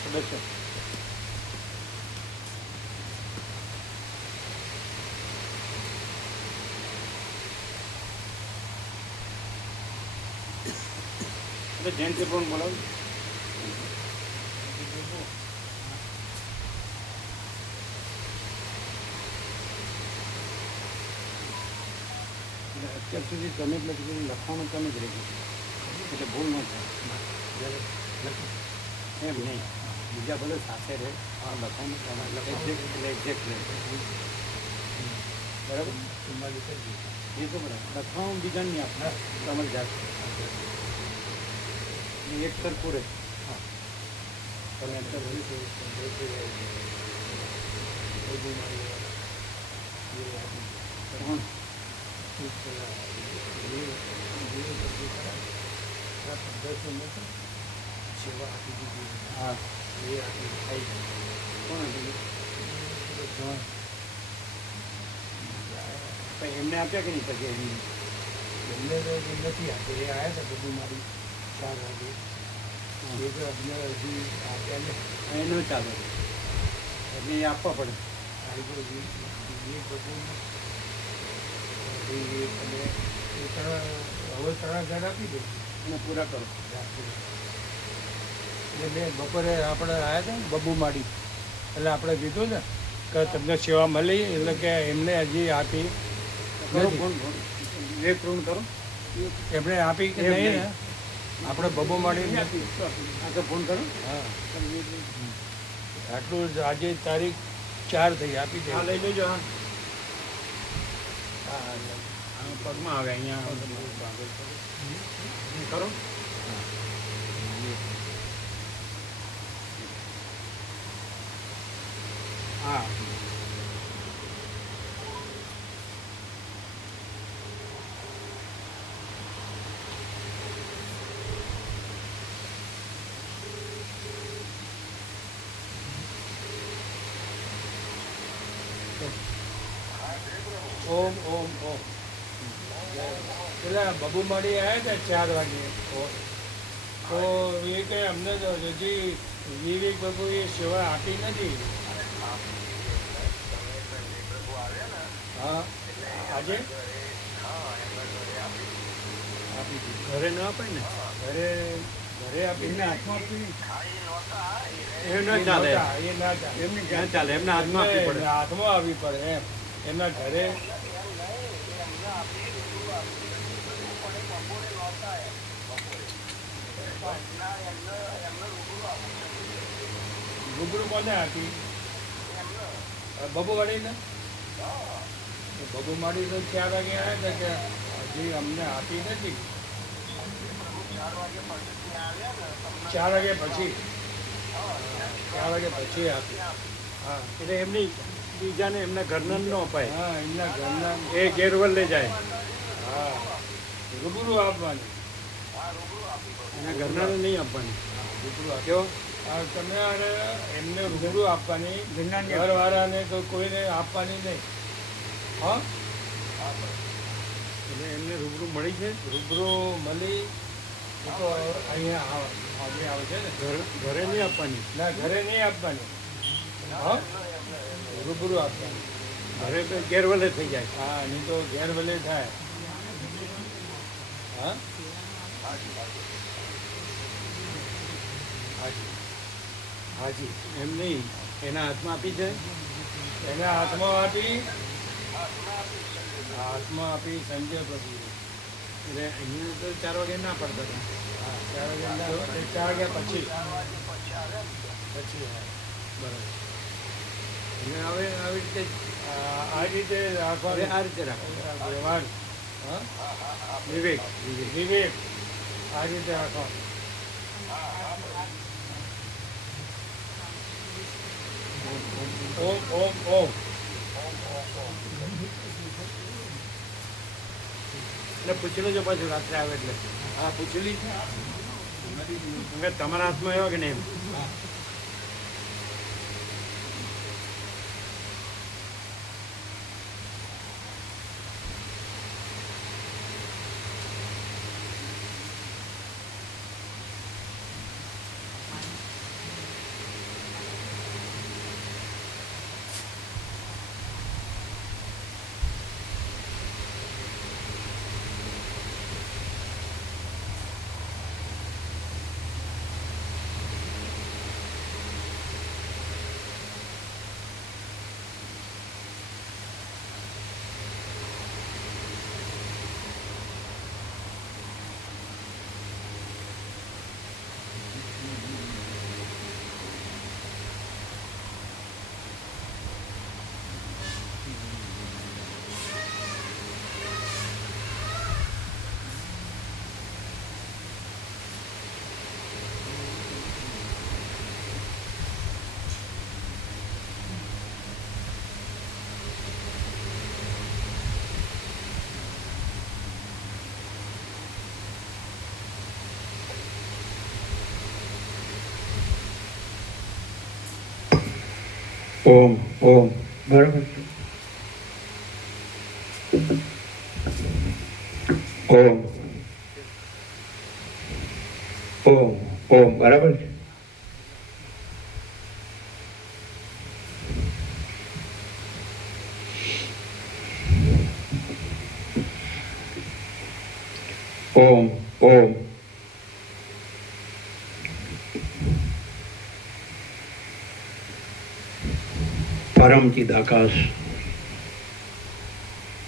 સદસ્ય જયંતિ પણ બોલાવું અત્યાર સુધી તમે જ નથી કર્યું, લખવાનું તમે જ રહી ગયું એટલે ભૂલ ન થાય એમ નહીં. બીજા ભલે સાથે રહે, આ લખવાનું તમારે એક્ઝેક્ટ એટલે એક્ઝેક્ટ રહે. બરાબર એ તો બરાબર લખવાનું બીજાને નહીં આપે તમારી જાત એક સરખું રહે. હા તમે અત્યારે સેવા આપી દીધી. હા એ આપી થઈ ગઈ. કોણ હતું એમને આપ્યા કે નહીં પછી એમને તો નથી આપ્યો. એ આવ્યા હતા બધું મારી 4 વાગે. એ તો અમને હજી આપ્યા ને એનો ચાલે એટલે એ આપવા પડે. આવી તો એ બધું તમે એ હવે 3,000 આપી દે એને પૂરા કરો. એટલે મેં બપોરે આપણે આવ્યા હતા ને બબુ માડી, એટલે આપણે કીધું ને કે તમને સેવા મળી, એટલે કે એમને હજી આપી ફોન એક રૂમ કરો. એમણે આપી કે નહીં ને આપણે બબુ માડી આગળ ફોન કરો. હા આટલું જ આજે તારીખ 4 થઈ, આપી દે. હા લઈ લેજો. હા પગમાં આવે અહીંયા કરો. હા ઓમ ઓમ ઓમ. પેલા બબુ માડી આવ્યા હતા 4 વાગે, તો એ કંઈ અમને તો હજી વિવેક બાબુએ સેવા આપી નથી. હા આજે આપી દીધી. ઘરે ન અપાય ને, ઘરે ઘરે આપી એમને હાથમાં આપવી એ ન એ ચાલે. ના ચાલે. એમને ક્યાં ચાલે, એમના હાથમાં આપવી પડે. હાથમાં આવવી પડે એમ. એમના ઘરે રૂબરૂ કોને આપી? બબુ વાળીને. બબુ માડી તો 4 વાગે આવ્યા હતા કે હજી અમને આપી નથી. 4 વાગે પછી 4 વાગે પછી આપી. હા એટલે એમની બીજાને એમના ઘરના ન અપાય. હા એમના ઘરના એ ગેરવલ લઈ જાય. હા રૂબરૂ આપવાની. એના ઘરનાને નહીં આપવાની. રૂબરૂ આપ. કેવો તમે એમને રૂબરૂ આપવાની, ઘરનાને ઘરવાળાને તો કોઈને આપવાની નહીં. હા એટલે એમને રૂબરૂ મળી છે. રૂબરૂ મળી એ તો અહીંયા આજે આવે છે ને. ઘરે નહીં આપવાની. ના ઘરે નહીં આપવાની. હા રૂબરૂ આપવાની. ઘરે તો ગેરવલે થઈ જાય. હા નહીં તો ઘેર ભલે થાય. હા હાજી એમ નહીં, એના હાથમાં આપી છે. એના હાથમાં આપી, હાથમાં આપી સંજય પ્રભુ. એટલે અહીંયા તો 4 વાગે ના પડતા હતા. હા 4 વાગ્યા પછી બરાબર. એટલે હવે આવી રીતે આ રીતે હવે રાખવાનું. આ રીતે રાખો. વ્યવહાર હા વિવેક વિવેક આ રીતે રાખવાનું. ઓમ ઓમ ઓમ. એટલે પૂછી લેજો પાછું રાત્રે આવે એટલે. હા પૂછેલી છે. તમારા હાથમાં આવ્યો કે નહીં એમ. ઓમ ઓમ બરાબર છે. ઓમ ઓમ ઓમ બરાબર છે. ઓમ ઓમ પરમ ચિદાકાશ,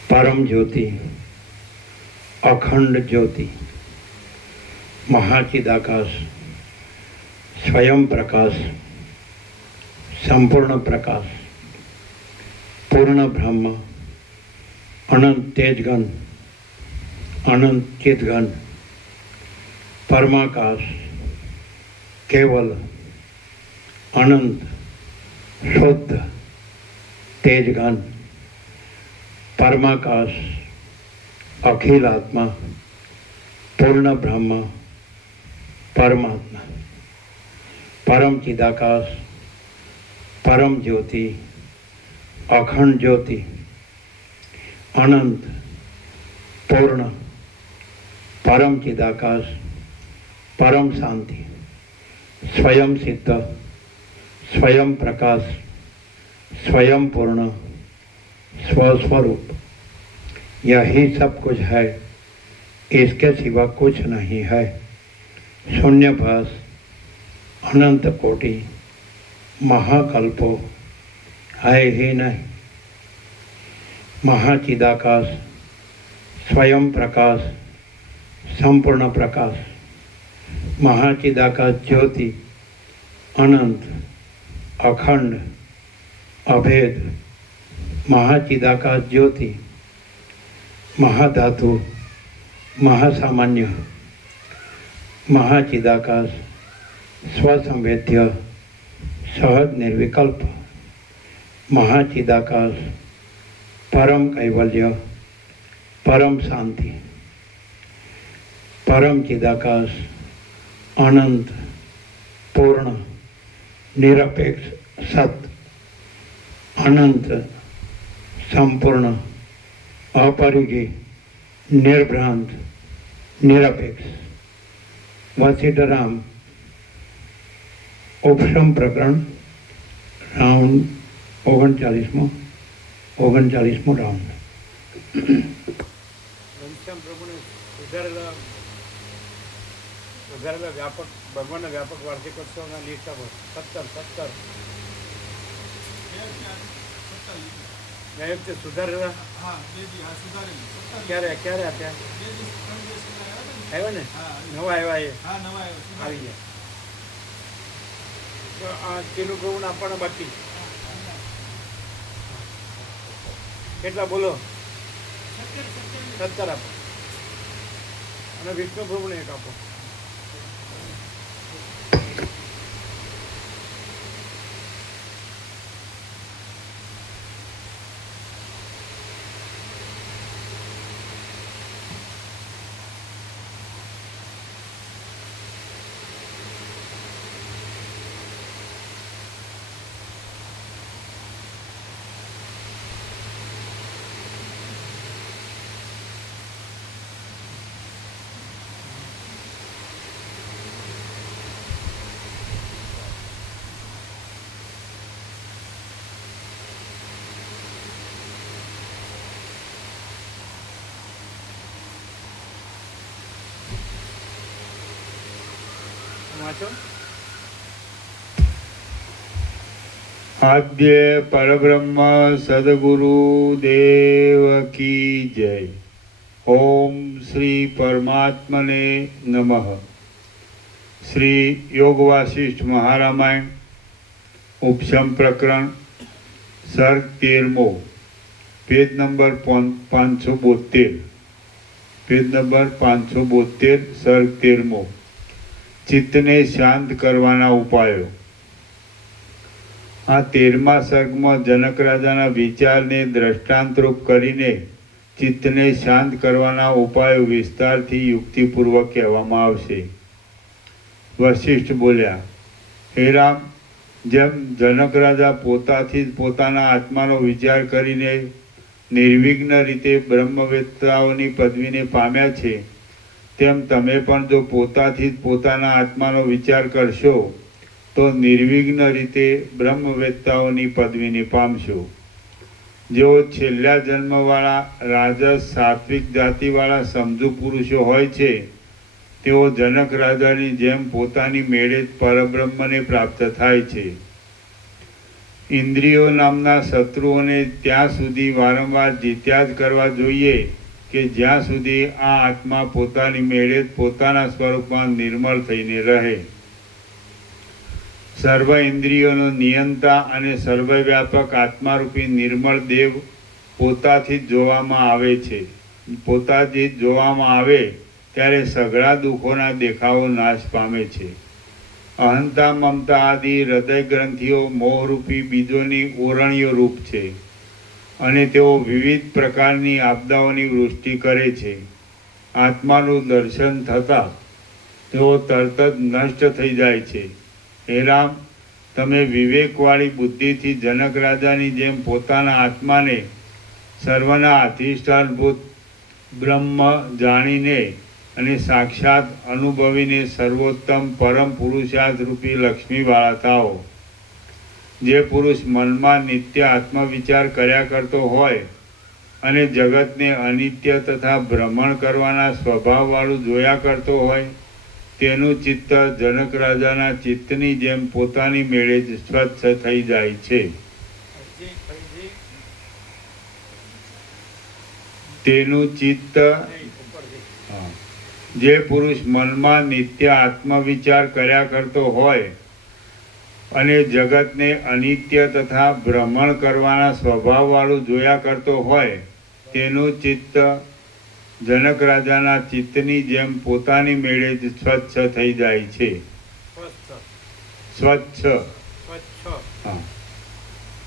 પરમ જ્યોતિ, અખંડ જ્યોતિ, મહાચિદાકાશ, સ્વયં પ્રકાશ, સંપૂર્ણ પ્રકાશ, પૂર્ણ બ્રહ્મ, અનંત તેજગન, અનંત ચિદગન, પરમાકાશ, કેવલ, અનંત, શુદ્ધ, તેજગન, પરમાકાશ, અખિલ આત્મા, પૂર્ણ બ્રહ્મ, પરમાત્મા, પરમ ચિદાકાશ, પરમ જ્યોતિ, અખંડ જ્યોતિ, અનંત, પૂર્ણ, પરમ ચિદાકાશ, પરમ શાંતિ, स्वयं सिद्ध, स्वयं प्रकाश, स्वयं पूर्ण, स्वस्वरूप, यही सब कुछ है, इसके सिवा कुछ नहीं है। शून्यभास, अनंत कोटि, महाकल्पो है ही नहीं। महाचिदाकाश, स्वयं प्रकाश, संपूर्ण प्रकाश, महाचिदाकाश ज्योति, अनंत, अखंड, अभेद, महाचिदाकाश ज्योति, महाधातु, महासामान्य, महाचिदाकाश, स्वसंवेद्य, सहज निर्विकल्प, महाचिदाकाश, परम कैवल्य, परम शांति, परम चिदाकाश, अनंत, पूर्ण, निरपेक्ष सत, अनंत, संपूर्ण, अपरिगी, निर्भ्रांत, निरपेक्ष। वसीठराम उपशम प्रकरण राउंड 39મો રાઉન્ડ. ઘનશ્યામ પ્રભુને સુધારેલા વ્યાપક ભગવાનના વ્યાપક વાર્ષિકોત્સવના લિસ્ટ આપો. 17 ગાયબ છે સુધારેલા. ક્યારે ક્યારે આપ્યા? આવ્યા ને નવા આવ્યા એ આવી ગયા. તો આ ચીનુ પ્રભુને આપવાના બાકી કેટલા બોલો? 17 આપો. અને વિષ્ણુ પ્રભુને એક આપો. વાંચો. आद्य परब्रह्म सद्गुरु देव की जय। ओम श्री परमात्मने नमः। श्री योग वासिष्ठ महारामायण उपशम प्रकरण सर्ग 13मो, पेज नंबर 572, पेज नंबर 572, सर्ग 13मो। चित्तने शांत करवाना उपायो। आ 13મા સર્ગમાં જનક રાજાના વિચારને દ્રષ્ટાંતરૂપ કરીને ચિત્તને શાંત કરવાના ઉપાયો વિસ્તારથી યુક્તિપૂર્વક કહેવામાં આવશે. વશિષ્ઠ બોલ્યા, હે રામ, જેમ જનક રાજા પોતાથી જ પોતાના આત્માનો વિચાર કરીને નિર્વિઘ્ન રીતે બ્રહ્મવેત્તાઓની પદવીને પામ્યા છે, તેમ તમે પણ જો પોતાથી જ પોતાના આત્માનો વિચાર કરશો તો નિર્વિઘ્ન રીતે બ્રહ્મવેત્તાઓની પદવીને પામશો. જેઓ છેલ્લા જન્મવાળા રાજસ સાત્વિક જાતિવાળા સમજુ પુરુષો હોય છે, તેઓ જનક રાજાની જેમ પોતાની મેળે જ પરબ્રહ્મને પ્રાપ્ત થાય છે. ઇન્દ્રિયો નામના શત્રુઓને ત્યાં સુધી વારંવાર જીત્યા જ કરવા જોઈએ કે જ્યાં સુધી આ આત્મા પોતાની મેળે જ પોતાના સ્વરૂપમાં નિર્મળ થઈને રહે. સર્વ ઇન્દ્રિયોનો નિયંતા અને સર્વવ્યાપક આત્મારૂપી નિર્મળ દેવ પોતાથી જ જોવામાં આવે છે. પોતાથી જ જોવામાં આવે ત્યારે સઘળા દુઃખોના દેખાવો નાશ પામે છે. અહંતા મમતા આદિ હૃદય ગ્રંથિઓ મોહરૂપી બીજોની ઓરણીઓ રૂપ છે અને તેઓ વિવિધ પ્રકારની આપદાઓની વૃષ્ટિ કરે છે. આત્માનું દર્શન થતાં તેઓ તરત જ નષ્ટ થઈ જાય છે. હે રામ, તમે વિવેકવાળી બુદ્ધિથી જનક રાજાની જેમ પોતાના આત્માને સર્વના અધિષ્ઠાનભૂત બ્રહ્મ જાણીને અને સાક્ષાત અનુભવીને સર્વોત્તમ પરમ પુરુષાર્થ રૂપી લક્ષ્મીવાળા થાઓ. જે પુરુષ મનમાં નિત્ય આત્મવિચાર કર્યા કરતો હોય અને જગતને અનિત્ય તથા ભ્રમણ કરવાના સ્વભાવવાળું જોયા કરતો હોય, તેનું ચિત્ત જનક રાજાના ચિત્તની જેમ પોતાની મેળે જ સ્વચ્છ થઈ જાય છે. તેનું ચિત્ત જે પુરુષ મનમાં નિત્ય આત્મવિચાર કર્યા કરતો હોય અને જગતને અનિત્ય તથા ભ્રમણ કરવાના સ્વભાવવાળું જોયા કરતો હોય, તેનું ચિત્ત જનક રાજાના ચિત્તની જેમ પોતાની મેળે જ સ્વચ્છ થઈ જાય છે. સ્વચ્છ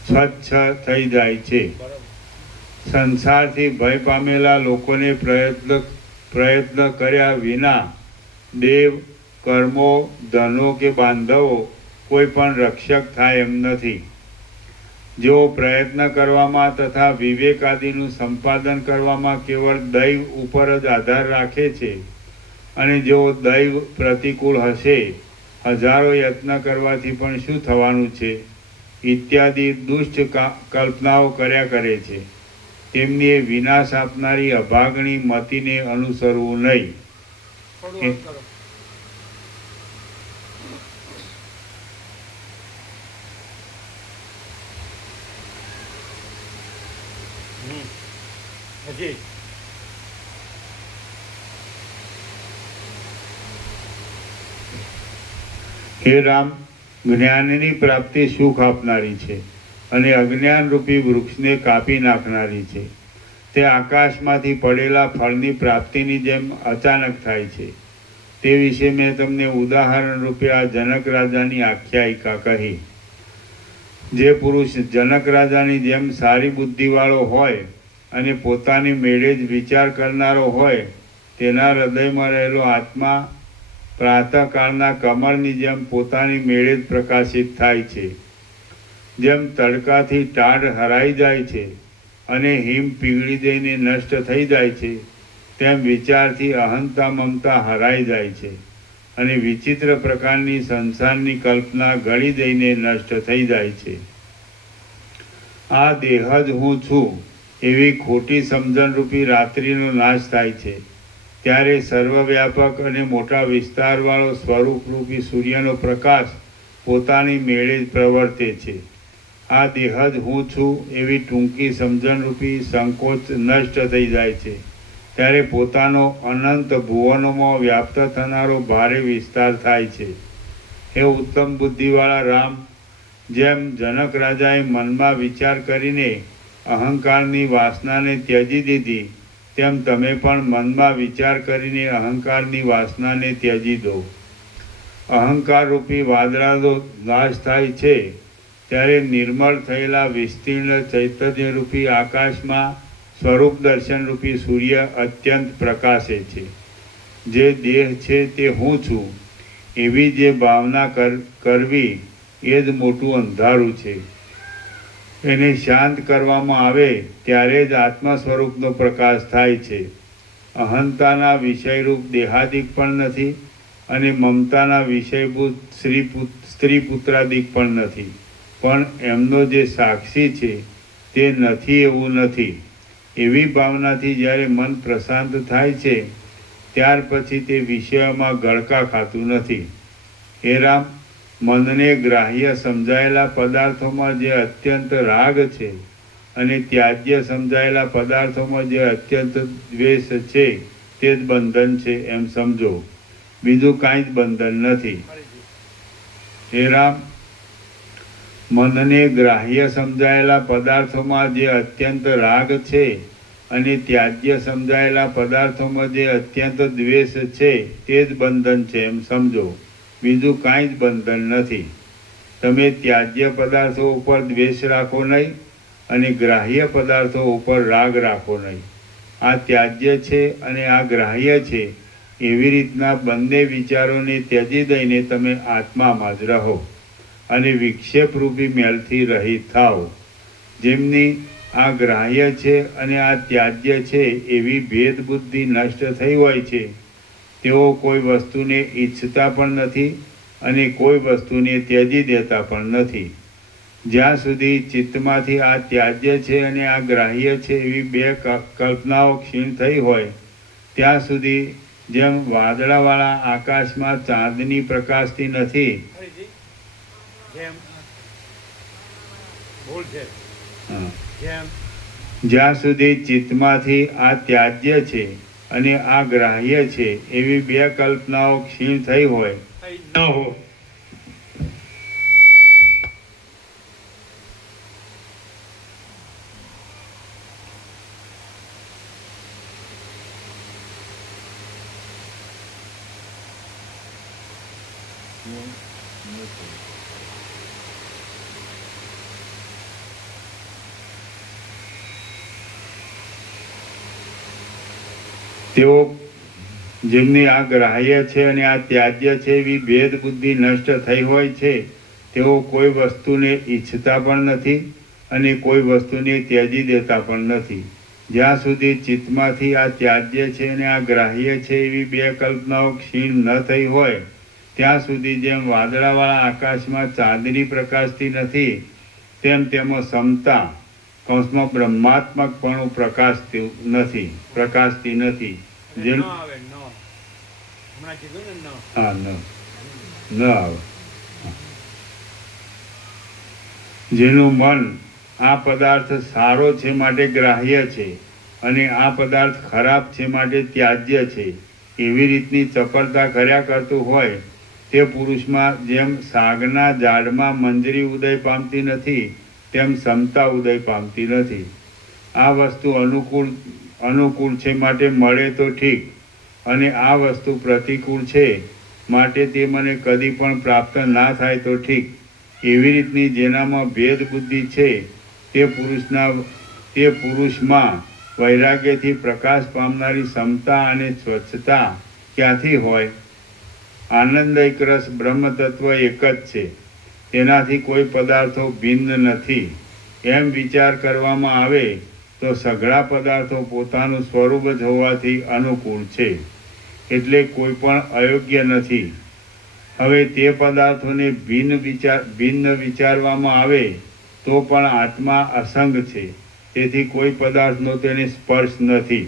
સ્વચ્છ થઈ જાય છે. સંસારથી ભય પામેલા લોકોને પ્રયત્ન કર્યા વિના દેવ, કર્મો, ધનો કે બાંધવો કોઈ પણ રક્ષક થાય એમ નથી. જેઓ પ્રયત્ન કરવામાં તથા વિવેક આદિનું સંપાદન કરવામાં કેવળ દૈવ ઉપર જ આધાર રાખે છે અને જેઓ દૈવ પ્રતિકૂળ હશે, હજારો યત્ન કરવાથી પણ શું થવાનું છે ઇત્યાદિ દુષ્ટ કલ્પનાઓ કર્યા કરે છે, તેમની એ વિનાશ આપનારી અભાગણી મતિને અનુસરવું નહીં. હે રામ, જ્ઞાનની પ્રાપ્તિ સુખ આપનારી છે અને અજ્ઞાન રૂપી વૃક્ષને કાપી નાખનારી છે. તે આકાશમાંથી પડેલા ફળની પ્રાપ્તિની જેમ અચાનક થાય છે. તે વિશે મેં તમને ઉદાહરણ રૂપે આ જનક રાજાની આખ્યાયિકા કહી. જે પુરુષ જનક રાજાની જેમ સારી બુદ્ધિવાળો હોય અને પોતાની મેળે જ વિચાર કરનારો હોય, તેના હૃદયમાં રહેલો આત્મા પ્રાતઃકાળના કમળની જેમ પોતાની મેળે જ પ્રકાશિત થાય છે. જેમ તડકાથી ટાઢ હરાઈ જાય છે અને હિમ પીગળી જઈને નષ્ટ થઈ જાય છે, તેમ વિચારથી અહંતા મમતા હરાઈ જાય છે અને વિચિત્ર પ્રકારની સંસારની કલ્પના ગળી જઈને નષ્ટ થઈ જાય છે. આ દેહ જ હું છું એવી ખોટી સમજણરૂપી રાત્રિનો નાશ થાય છે. ત્યારે સર્વવ્યાપક અને મોટા વિસ્તારવાળો સ્વરૂપરૂપી સૂર્યનો પ્રકાશ પોતાની મેળે જ પ્રવર્તે છે. આ દેહ જ હું છું એવી ટૂંકી સમજણરૂપી સંકોચ નષ્ટ થઈ જાય છે. ત્યારે પોતાનો અનંત ભુવનોમાં વ્યાપ્ત થનારો ભારે વિસ્તાર થાય છે. હે ઉત્તમ બુદ્ધિવાળા રામ, જેમ જનક રાજાએ મનમાં વિચાર કરીને અહંકારની વાસનાને ત્યજી દીધી, તેમ તમે પણ મનમાં વિચાર કરીને અહંકારની વાસનાને ત્યજી દો. અહંકાર રૂપી વાદળાનો નાશ થાય છે ત્યારે નિર્મળ થયેલા વિસ્તીર્ણ ચૈતન્ય રૂપી આકાશમાં સ્વરૂપ દર્શન રૂપી સૂર્ય અત્યંત પ્રકાશે છે. જે દેહ છે તે હું છું એવી જે ભાવના કરવી એ જ મોટું અંધારું છે. એને શાંત કરવામાં આવે ત્યારે જ આત્મા સ્વરૂપનો પ્રકાશ થાય છે. અહંતાના વિષયરૂપ દેહાદિક પણ નથી અને મમતાના વિષયભૂત સ્ત્રી પુત્રાદિક પણ નથી, પણ એમનો જે સાક્ષી છે તે નથી એવું નથી. એવી ભાવનાથી જ્યારે મન પ્રશાંત થાય છે ત્યાર પછી તે વિષયોમાં ગળકા ખાતું નથી. હે રામ, મનને ગ્રાહ્ય સમજાયેલા પદાર્થોમાં જે અત્યંત રાગ છે અને ત્યાજ્ય સમજાયેલા પદાર્થોમાં જે અત્યંત દ્વેષ છે તે જ બંધન છે એમ સમજો, બીજું કાંઈ જ બંધન નથી. હે રામ, મનને ગ્રાહ્ય સમજાયેલા પદાર્થોમાં જે અત્યંત રાગ છે અને ત્યાજ્ય સમજાયેલા પદાર્થોમાં જે અત્યંત દ્વેષ છે તે જ બંધન છે એમ સમજો, બીજું કાંઈ જ બંધન નથી. તમે ત્યાજ્ય પદાર્થો ઉપર દ્વેષ રાખો નહીં અને ગ્રાહ્ય પદાર્થો ઉપર રાગ રાખો નહીં. આ ત્યાજ્ય છે અને આ ગ્રાહ્ય છે એવી રીતના બંને વિચારોને ત્યજી દઈને તમે આત્મામાં જ રહો અને વિક્ષેપરૂપી મેલથી રહિત થાઓ. જેમની આ ગ્રાહ્ય છે અને આ ત્યાજ્ય છે એવી ભેદ બુદ્ધિ નષ્ટ થઈ હોય છે તેઓ કોઈ વસ્તુને ઈચ્છતા પણ નથી અને કોઈ વસ્તુને ત્યજી દેતા પણ નથી. જ્યાં સુધી ચિત્તમાંથી આ ત્યાજ્ય છે અને આ ગ્રાહ્ય છે એવી બે કલ્પનાઓ ક્ષીણ થઈ હોય ત્યાં સુધી જેમ વાદળાવાળા આકાશમાં ચાંદની પ્રકાશતી નથી, જ્યાં સુધી ચિત્તમાંથી આ ત્યાજ્ય છે અને આ ગ્રાહ્ય છે એવી બે કલ્પનાઓ ક્ષીણ થઈ હોય ન હો. તેઓ જેમની આ ગ્રાહ્ય છે અને આ ત્યાજ્ય છે એવી ભેદ બુદ્ધિ નષ્ટ થઈ હોય છે તેઓ કોઈ વસ્તુને ઈચ્છતા પણ નથી અને કોઈ વસ્તુને ત્યજી દેતા પણ નથી. જ્યાં સુધી ચિત્તમાંથી આ ત્યાજ્ય છે અને આ ગ્રાહ્ય છે એવી બે કલ્પનાઓ ક્ષીણ ન થઈ હોય ત્યાં સુધી જેમ વાદળાવાળા આકાશમાં ચાંદની પ્રકાશતી નથી તેમ તેમાં સમતા કૌંસમાં બ્રહ્માત્મકપણું પ્રકાશતી નથી. જેમ હા ન આવે. જેનું મન આ પદાર્થ સારો છે માટે ગ્રાહ્ય છે અને આ પદાર્થ ખરાબ છે માટે ત્યાજ્ય છે એવી રીતની ચપળતા કર્યા કરતું હોય તે પુરુષમાં જેમ સાગના ઝાડમાં મંજરી ઉદય પામતી નથી તેમ સમતા ઉદય પામતી નથી. આ વસ્તુ અનુકૂળ છે માટે મળે તો ઠીક અને આ વસ્તુ પ્રતિકૂળ છે માટે તે મને કદી પણ પ્રાપ્ત ના થાય તો ઠીક. એવી રીતની જેનામાં ભેદ બુદ્ધિ છે તે પુરુષમાં વૈરાગ્યથી પ્રકાશ પામનારી સમતા અને સ્વચ્છતા ક્યાંથી હોય? આનંદયક રસ બ્રહ્મ તત્વ એક જ છે, તેનાથી કોઈ પદાર્થો ભિન્ન નથી એમ વિચાર કરવામાં આવે તો સઘળા પદાર્થો પોતાનું સ્વરૂપ જ હોવાથી અનુકૂળ છે, એટલે કોઈ પણ અયોગ્ય નથી. હવે તે પદાર્થોને ભિન્ન વિચારવામાં આવે તો પણ આત્મા અસંગ છે, તેથી કોઈ પદાર્થનો તેને સ્પર્શ નથી.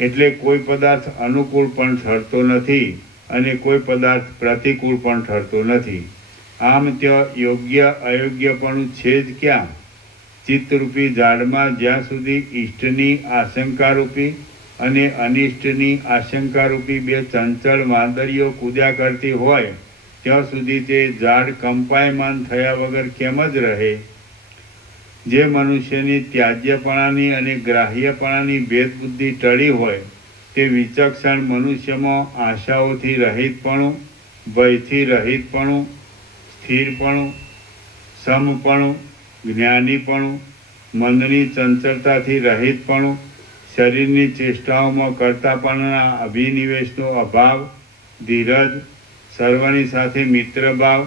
એટલે કોઈ પદાર્થ અનુકૂળ પણ ઠરતો નથી અને કોઈ પદાર્થ પ્રતિકૂળ પણ ઠરતો નથી. આમ ત્યાં યોગ્ય અયોગ્યપણું છે જ ક્યાં? ચિત્તરૂપી ઝાડમાં જ્યાં સુધી ઈષ્ટની આશંકારૂપી અને અનિષ્ટની આશંકારૂપી બે ચંચળ વાંદરીઓ કૂદ્યા કરતી હોય ત્યાં સુધી તે ઝાડ કંપાયમાન થયા વગર કેમ જ રહે? જે મનુષ્યની ત્યાજ્યપણાની અને ગ્રાહ્યપણાની ભેદબુદ્ધિ ટળી હોય તે વિચક્ષણ મનુષ્યમાં આશાઓથી રહિતપણું, ભયથી રહિતપણું, સ્થિરપણું, સમપણું, જ્ઞાનીપણું, મનની ચંચળતાથી રહિતપણું, શરીરની ચેષ્ટાઓમાં કરતાપણના અભિનિવેશનો અભાવ, ધીરજ, સર્વની સાથે મિત્રભાવ,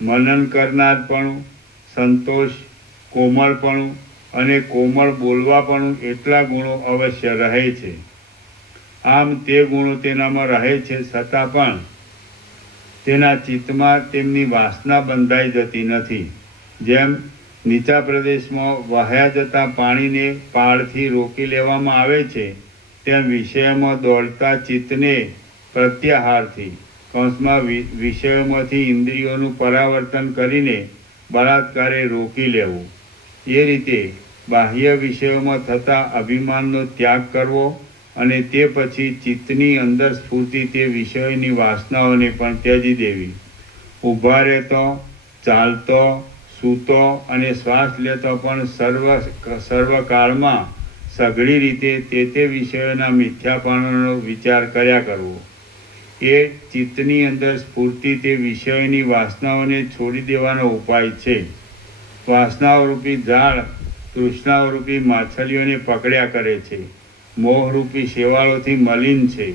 મનન કરનારપણું, સંતોષ, કોમળપણું અને કોમળ બોલવાપણું એટલા ગુણો અવશ્ય રહે છે. આમ તે ગુણો તેનામાં રહે છે, છતાં પણ તેના ચિત્તમાં તેમની વાસના બંધાઈ જતી નથી. જેમ નીચા પ્રદેશમાં વહ્યા જતા પાણીને પાળથી રોકી લેવામાં આવે છે, તેમ વિષયમાં દોડતા ચિત્તને પ્રત્યાહારથી કૌંસમાં વિષયોમાંથી ઇન્દ્રિયોનું પરાવર્તન કરીને બળાત્કારે રોકી લેવું. એ રીતે બાહ્ય વિષયોમાં થતા અભિમાનનો ત્યાગ કરવો અને તે પછી ચિત્તની અંદર સ્ફૂર્તિ તે વિષયોની વાસનાઓને પણ ત્યજી દેવી. ઊભા રહેતો, ચાલતો, સૂતો અને શ્વાસ લેતો પણ સર્વકાળમાં સઘળી રીતે તે વિષયોના મિથ્યાપણાનો વિચાર કર્યા કરવો. એ ચિત્તની અંદર સ્ફૂર્તિ તે વિષયોની વાસનાઓને છોડી દેવાનો ઉપાય છે. વાસનાઓરૂપી ઝાડ તૃષ્ણાઓરૂપી માછલીઓને પકડ્યા કરે છે. મોહરૂપી શેવાળોથી મલિન છે.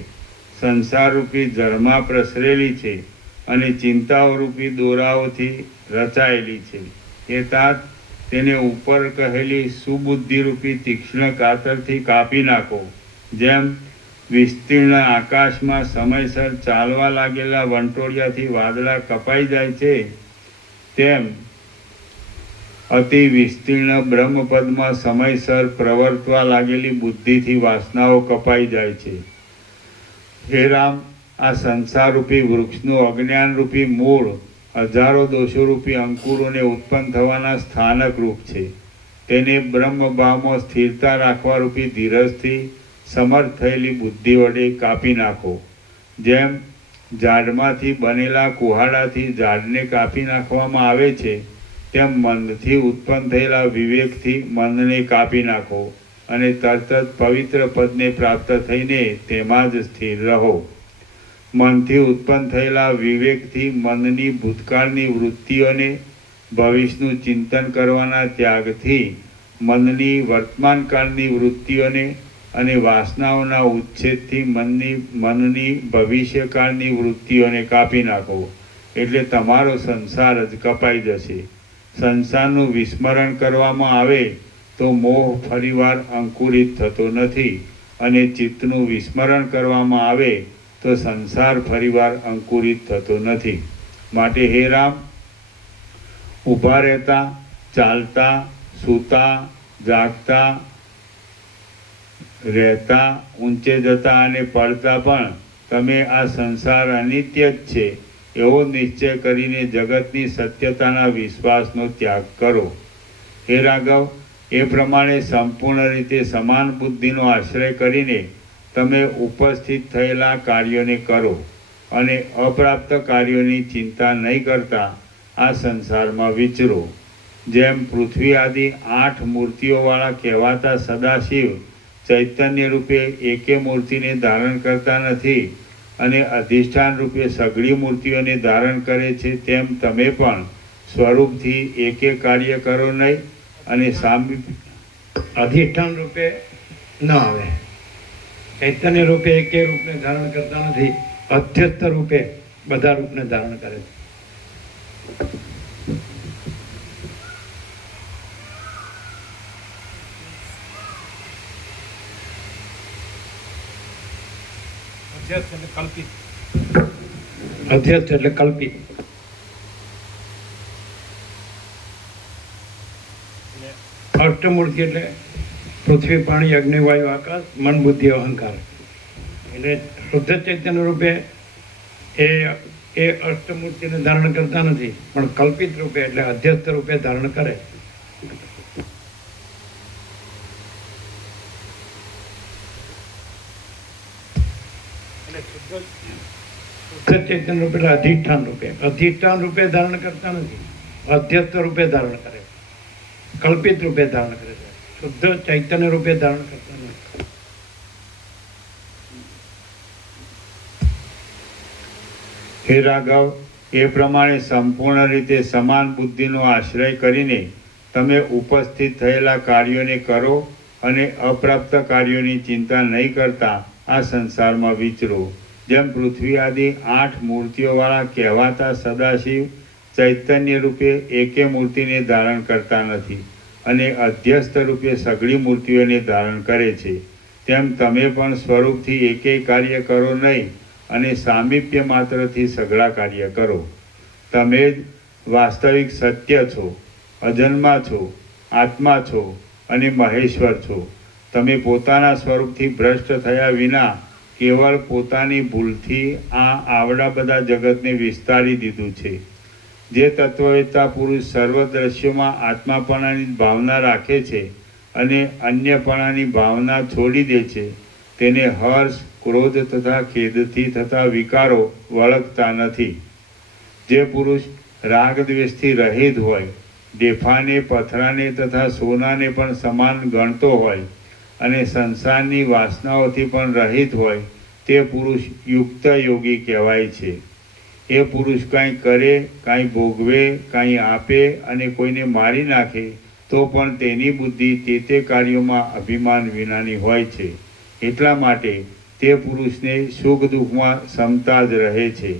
સંસારરૂપી જળમાં પ્રસરેલી છે અને ચિંતાઓરૂપી દોરાઓથી રચાયેલી છે. એ તાત તેને ઉપર કહેલી સુબુદ્ધિરૂપી તીક્ષ્ણ કાતરથી કાપી નાખો. જેમ વિસ્તીર્ણ આકાશમાં સમયસર ચાલવા લાગેલા વંટોળિયાથી વાદળા કપાઈ જાય છે, તેમ અતિ વિસ્તીર્ણ બ્રહ્મપદમાં સમયસર પ્રવર્તવા લાગેલી બુદ્ધિથી વાસનાઓ કપાઈ જાય છે. હે રામ, આ સંસારરૂપી વૃક્ષનું અજ્ઞાનરૂપી મૂળ હજારો દોષોરૂપી અંકુરોને ઉત્પન્ન થવાના સ્થાનક રૂપ છે. તેને બ્રહ્મભાવમાં સ્થિરતા રાખવા રૂપી ધીરજથી સમર્થ થયેલી બુદ્ધિ વડે કાપી નાખો. જેમ ઝાડમાંથી બનેલા કુહાડાથી ઝાડને કાપી નાખવામાં આવે છે, તેમ મનથી ઉત્પન્ન થયેલા વિવેકથી મનને કાપી નાખો અને તરત જ પવિત્ર પદને પ્રાપ્ત થઈને તેમાં જ સ્થિર રહો. મનથી ઉત્પન્ન થયેલા વિવેકથી મનની ભૂતકાળની વૃત્તિઓને, ભવિષ્યનું ચિંતન કરવાના ત્યાગથી મનની વર્તમાનકાળની વૃત્તિઓને અને વાસનાઓના ઉચ્છેદથી મનની ભવિષ્યકાળની વૃત્તિઓને કાપી નાખો. એટલે તમારો સંસાર જ કપાઈ જશે. સંસારનું વિસ્મરણ કરવામાં આવે તો મોહ ફરીવાર અંકુરિત થતો નથી, અને ચિત્તનું વિસ્મરણ કરવામાં આવે તો સંસાર ફરીવાર અંકુરિત થતો નથી. માટે હે રામ, ઊભા રહેતા, ચાલતા, સૂતા, જાગતા, રહેતા, ઊંચે જતા અને પડતા પણ તમે આ સંસાર અનિત્ય જ છે એવો નિશ્ચય કરીને જગતની સત્યતાના વિશ્વાસનો ત્યાગ કરો. હે રાઘવ, એ પ્રમાણે સંપૂર્ણ રીતે સમાન બુદ્ધિનો આશ્રય કરીને તમે ઉપસ્થિત થયેલા કાર્યોને કરો અને અપ્રાપ્ત કાર્યોની ચિંતા નહીં કરતા આ સંસારમાં વિચરો. જેમ પૃથ્વી આદિ 8 મૂર્તિઓવાળા કહેવાતા સદાશિવ ચૈતન્ય રૂપે એકે મૂર્તિને ધારણ કરતા નથી અને અધિષ્ઠાન રૂપે સઘળી મૂર્તિઓને ધારણ કરે છે, તેમ તમે પણ સ્વરૂપથી એકે કાર્ય કરો નહીં અને અધિષ્ઠાન રૂપે ન આવે. ચૈતન્ય રૂપે એકે રૂપને ધારણ કરતા નથી, અધ્યસ્થ રૂપે બધા રૂપને ધારણ કરે છે. અધ્યસ્થ એટલે કલ્પિત. અષ્ટમૂર્તિ એટલે પૃથ્વી, પાણી, અગ્નિ, વાયુ, આકાશ, મન, બુદ્ધિ, અહંકાર. એટલે શુદ્ધ ચૈતન્ય રૂપે એ અષ્ટમૂર્તિને ધારણ કરતા નથી, પણ કલ્પિત રૂપે એટલે અધ્યસ્થ રૂપે ધારણ કરે. શુદ્ધ ચૈતન્ય રૂપે એટલે અધિષ્ઠાન રૂપે ધારણ કરતા નથી, અધ્યસ્થ રૂપે ધારણ કરે, કલ્પિત રૂપે ધારણ કરે છે. શુદ્ધ ચૈતન્ય રૂપે ધારણ કરતા નથી. હે રાઘવ, એ પ્રમાણે સંપૂર્ણ રીતે સમાન બુદ્ધિનો આશ્રય કરીને તમે ઉપસ્થિત થયેલા કાર્યોને કરો અને અપ્રાપ્ત કાર્યોની ચિંતા નહીં કરતા આ સંસારમાં વિચરો. જેમ પૃથ્વી આદિ 8 મૂર્તિઓવાળા કહેવાતા સદાશિવ ચૈતન્ય રૂપે એકે મૂર્તિને ધારણ કરતા નથી અને અધ્યસ્થ રૂપે સઘળી મૂર્તિઓને ધારણ કરે છે, તેમ તમે પણ સ્વરૂપથી એકેય કાર્ય કરો નહીં અને સામીપ્ય માત્રથી સઘળા કાર્ય કરો. તમે જ વાસ્તવિક સત્ય છો, અજન્મા છો, આત્મા છો અને મહેશ્વર છો. તમે પોતાના સ્વરૂપથી ભ્રષ્ટ થયા વિના કેવળ પોતાની ભૂલથી આ આવડા બધા જગતને વિસ્તારી દીધું છે. જે તત્વવેત્તા પુરુષ સર્વ દ્રશ્યોમાં આત્માપણાની ભાવના રાખે છે અને અન્યપણાની ભાવના છોડી દે છે, તેને હર્ષ, ક્રોધ તથા ખેદથી થતા વિકારો વળગતા નથી. જે પુરુષ રાગ દ્વેષથી રહિત હોય, ડેફાને, પથરાને તથા સોનાને પણ સમાન ગણતો હોય અને સંસારની વાસનાઓથી પણ રહિત હોય, તે પુરુષ યુક્ત યોગી કહેવાય છે. એ પુરુષ કાંઈ કરે, કાંઈ ભોગવે, કાંઈ આપે અને કોઈને મારી નાખે તો પણ તેની બુદ્ધિ તે કાર્યોમાં અભિમાન વિનાની હોય છે. એટલા માટે તે પુરુષને સુખ દુઃખમાં સમતા જ રહે છે.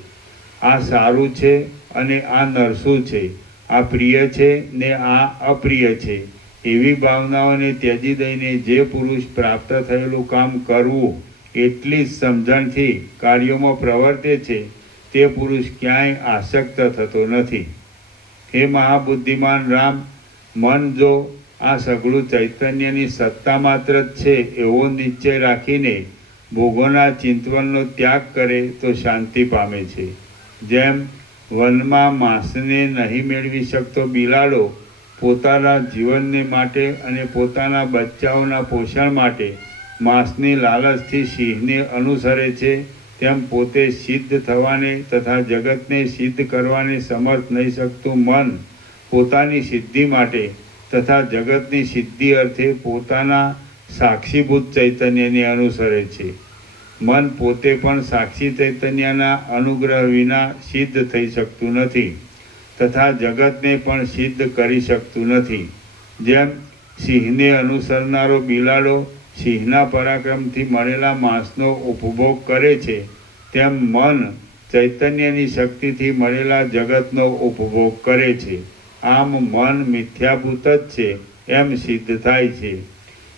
આ સારું છે અને આ નરસું છે, આ પ્રિય છે ને આ અપ્રિય છે, એવી ભાવનાઓને ત્યજી દઈને જે પુરુષ પ્રાપ્ત થયેલું કામ કરવું એટલી જ સમજણથી કાર્યોમાં પ્રવર્તે છે, તે પુરુષ ક્યાંય આસક્ત થતો નથી. હે મહાબુદ્ધિમાન રામ, મન જો આ સઘળું ચૈતન્યની સત્તા માત્ર જ છે એવો નિશ્ચય રાખીને ભોગોના ચિંતવનનો ત્યાગ કરે તો શાંતિ પામે છે. જેમ વનમાં માંસને નહીં મેળવી શકતો બિલાડો પોતાના જીવનને માટે અને પોતાના બચ્ચાઓના પોષણ માટે માંસની લાલચથી સિંહને અનુસરે છે, તેમ પોતે સિદ્ધ થવાને તથા જગતને સિદ્ધ કરવાને સમર્થ નહીં શકતું મન પોતાની સિદ્ધિ માટે તથા જગતની સિદ્ધિ અર્થે પોતાના સાક્ષીભૂત ચૈતન્યને અનુસરે છે. મન પોતે પણ સાક્ષી ચૈતન્યના અનુગ્રહ વિના સિદ્ધ થઈ શકતું નથી તથા જગતને પણ સિદ્ધ કરી શકતું નથી. જેમ સિંહને અનુસરનારો બિલાડો સિંહના પરાક્રમથી મળેલા માંસનો ઉપભોગ કરે છે, તેમ મન ચૈતન્યની શક્તિથી મળેલા જગતનો ઉપભોગ કરે છે. આમ મન મિથ્યાભૂત જ છે એમ સિદ્ધ થાય છે.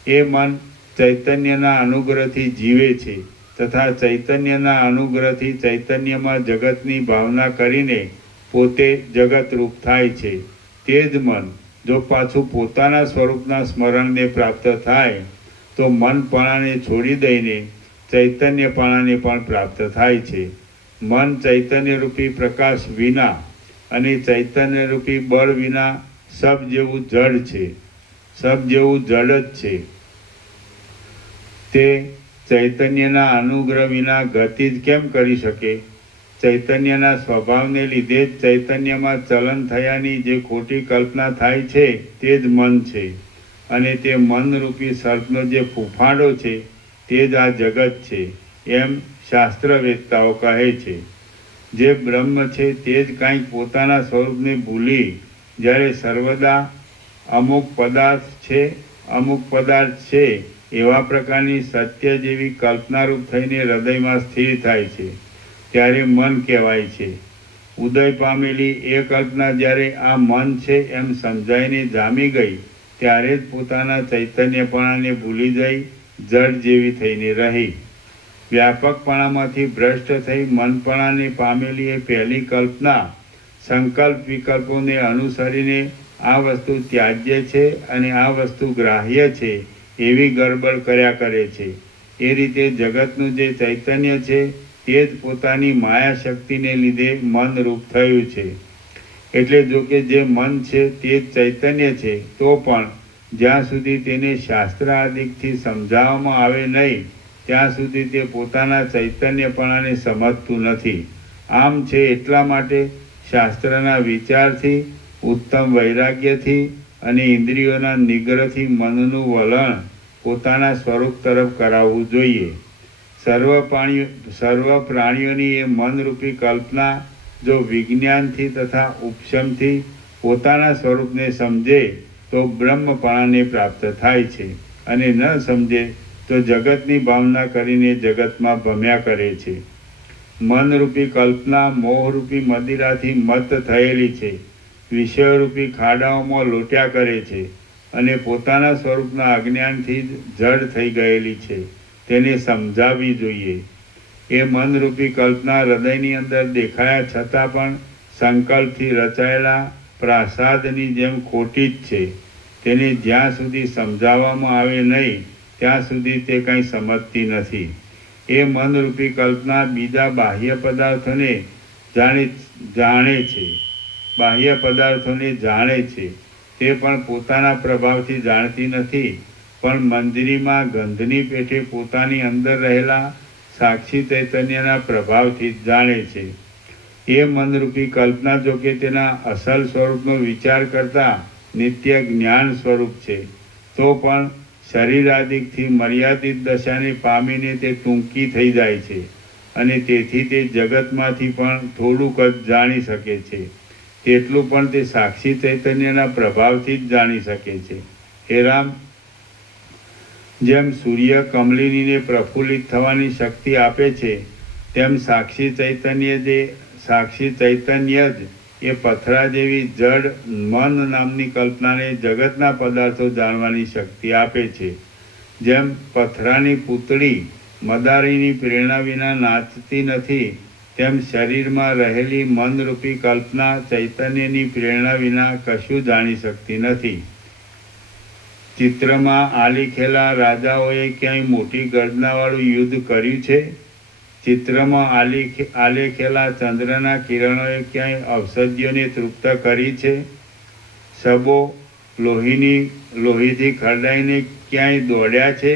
એ મન ચૈતન્યના અનુગ્રહથી જીવે છે તથા ચૈતન્યના અનુગ્રહથી ચૈતન્યમાં જગતની ભાવના કરીને પોતે જગતરૂપ થાય છે. તે જ મન જો પાછું પોતાના સ્વરૂપના સ્મરણને પ્રાપ્ત થાય તો મનપણાને છોડી દઈને ચૈતન્યપણાને પણ પ્રાપ્ત થાય છે. મન ચૈતન્યરૂપી પ્રકાશ વિના અને ચૈતન્યરૂપી બળ વિના સબ જેવું જડ છે, સબ જેવું જડ જ છે. તે ચૈતન્યના અનુગ્રહ વિના ગતિ જ કેમ કરી શકે? ચૈતન્યના સ્વભાવને લીધે જ ચૈતન્યમાં ચલન થયાની જે ખોટી કલ્પના થાય છે તે જ મન છે અને તે મનરૂપી સર્પનો જે ફૂફાડો છે તે જ આ જગત છે એમ શાસ્ત્રવેત્તાઓ કહે છે. જે બ્રહ્મ છે તે જ કાંઈક પોતાના સ્વરૂપને ભૂલી જ્યારે સર્વદા અમુક પદાર્થ છે એવા પ્રકારની સત્ય જેવી કલ્પનારૂપ થઈને હૃદયમાં સ્થિર થાય છે, ત્યારે મન કહેવાય છે. ઉદય પામેલી એ કલ્પના જ્યારે આ મન છે એમ સમજાઈને જામી ગઈ, ત્યારે જ પોતાના ચૈતન્યપણાને ભૂલી જઈ જડ જેવી થઈને રહી. વ્યાપકપણામાંથી ભ્રષ્ટ થઈ મનપણાને પામેલી એ પહેલી કલ્પના સંકલ્પ વિકલ્પોને અનુસરીને આ વસ્તુ ત્યાજ્ય છે અને આ વસ્તુ ગ્રાહ્ય છે એવી ગડબડ કર્યા કરે છે. એ રીતે જગતનું જે ચૈતન્ય છે તે જ પોતાની માયા શક્તિને લીધે મનરૂપ થયું છે. એટલે જો કે જે મન છે તે જ ચૈતન્ય છે, તો પણ જ્યાં સુધી તેને શાસ્ત્ર આદિકથી સમજાવવામાં આવે નહીં ત્યાં સુધી તે પોતાના ચૈતન્યપણાને સમજતું નથી. આમ છે એટલા માટે શાસ્ત્રના વિચારથી, ઉત્તમ વૈરાગ્યથી અને ઇન્દ્રિયોના નિગ્રહથી મનનું વલણ પોતાના સ્વરૂપ તરફ કરાવવું જોઈએ. સર્વ પ્રાણીઓની એ મનરૂપી કલ્પના જો વિજ્ઞાનથી તથા ઉપશમથી પોતાના સ્વરૂપને સમજે તો બ્રહ્મપણાને પ્રાપ્ત થાય છે અને ન સમજે તો જગતની ભાવના કરીને જગતમાં ભમ્યા કરે છે. મનરૂપી કલ્પના મોહરૂપી મદિરાથી મત્ત થયેલી છે, વિષયરૂપી ખાડાઓમાં લોટ્યા કરે છે અને પોતાના સ્વરૂપના અજ્ઞાનથી જ જડ થઈ ગયેલી છે. તેને સમજાવવી જોઈએ. એ મનરૂપી કલ્પના હૃદયની અંદર દેખાયા છતાં પણ સંકલ્પથી રચાયેલા પ્રાસાદની જેમ ખોટી જ છે. તેને જ્યાં સુધી સમજાવવામાં આવે નહીં ત્યાં સુધી તે કંઈ સમજતી નથી. એ મનરૂપી કલ્પના બીજા બાહ્ય પદાર્થોને જાણે છે. બાહ્ય પદાર્થોને જાણે છે, તે પણ પોતાના પ્રભાવથી જાણતી નથી, પણ મંજરીમાં ગંધની પેઠે પોતાની અંદર રહેલા સાક્ષી ચૈતન્યના પ્રભાવથી જ જાણે છે. એ મનરૂપી કલ્પના જો કે તેના અસલ સ્વરૂપનો વિચાર કરતાં નિત્ય જ્ઞાન સ્વરૂપ છે, તો પણ શરીરાદિકથી મર્યાદિત દશાને પામીને તે ટૂંકી થઈ જાય છે અને તેથી તે જગતમાંથી પણ થોડુંક જ જાણી શકે છે. તેટલું પણ તે સાક્ષી ચૈતન્યના પ્રભાવથી જ જાણી શકે છે. હે રામ, જેમ સૂર્ય કમલિનીને પ્રફુલ્લિત થવાની શક્તિ આપે છે, તેમ સાક્ષી ચૈતન્ય જ એ પથરા જેવી જડ મન નામની કલ્પનાને જગતના પદાર્થો જાણવાની શક્તિ આપે છે. જેમ પથરાની પૂતળી મદારીની પ્રેરણા વિના નાચતી નથી, તેમ શરીરમાં રહેલી મનરૂપી કલ્પના ચૈતન્યની પ્રેરણા વિના કશું જાણી શકતી નથી. ચિત્રમાં આલેખેલા રાજાઓએ ક્યાંય મોટી ગર્જનાવાળું યુદ્ધ કર્યું છે? ચિત્રમાં આલેખેલા ચંદ્રના કિરણોએ ક્યાંય ઔષધિઓને તૃપ્ત કરી છે? શબો લોહીથી ખરડાઈને ક્યાંય દોડ્યા છે?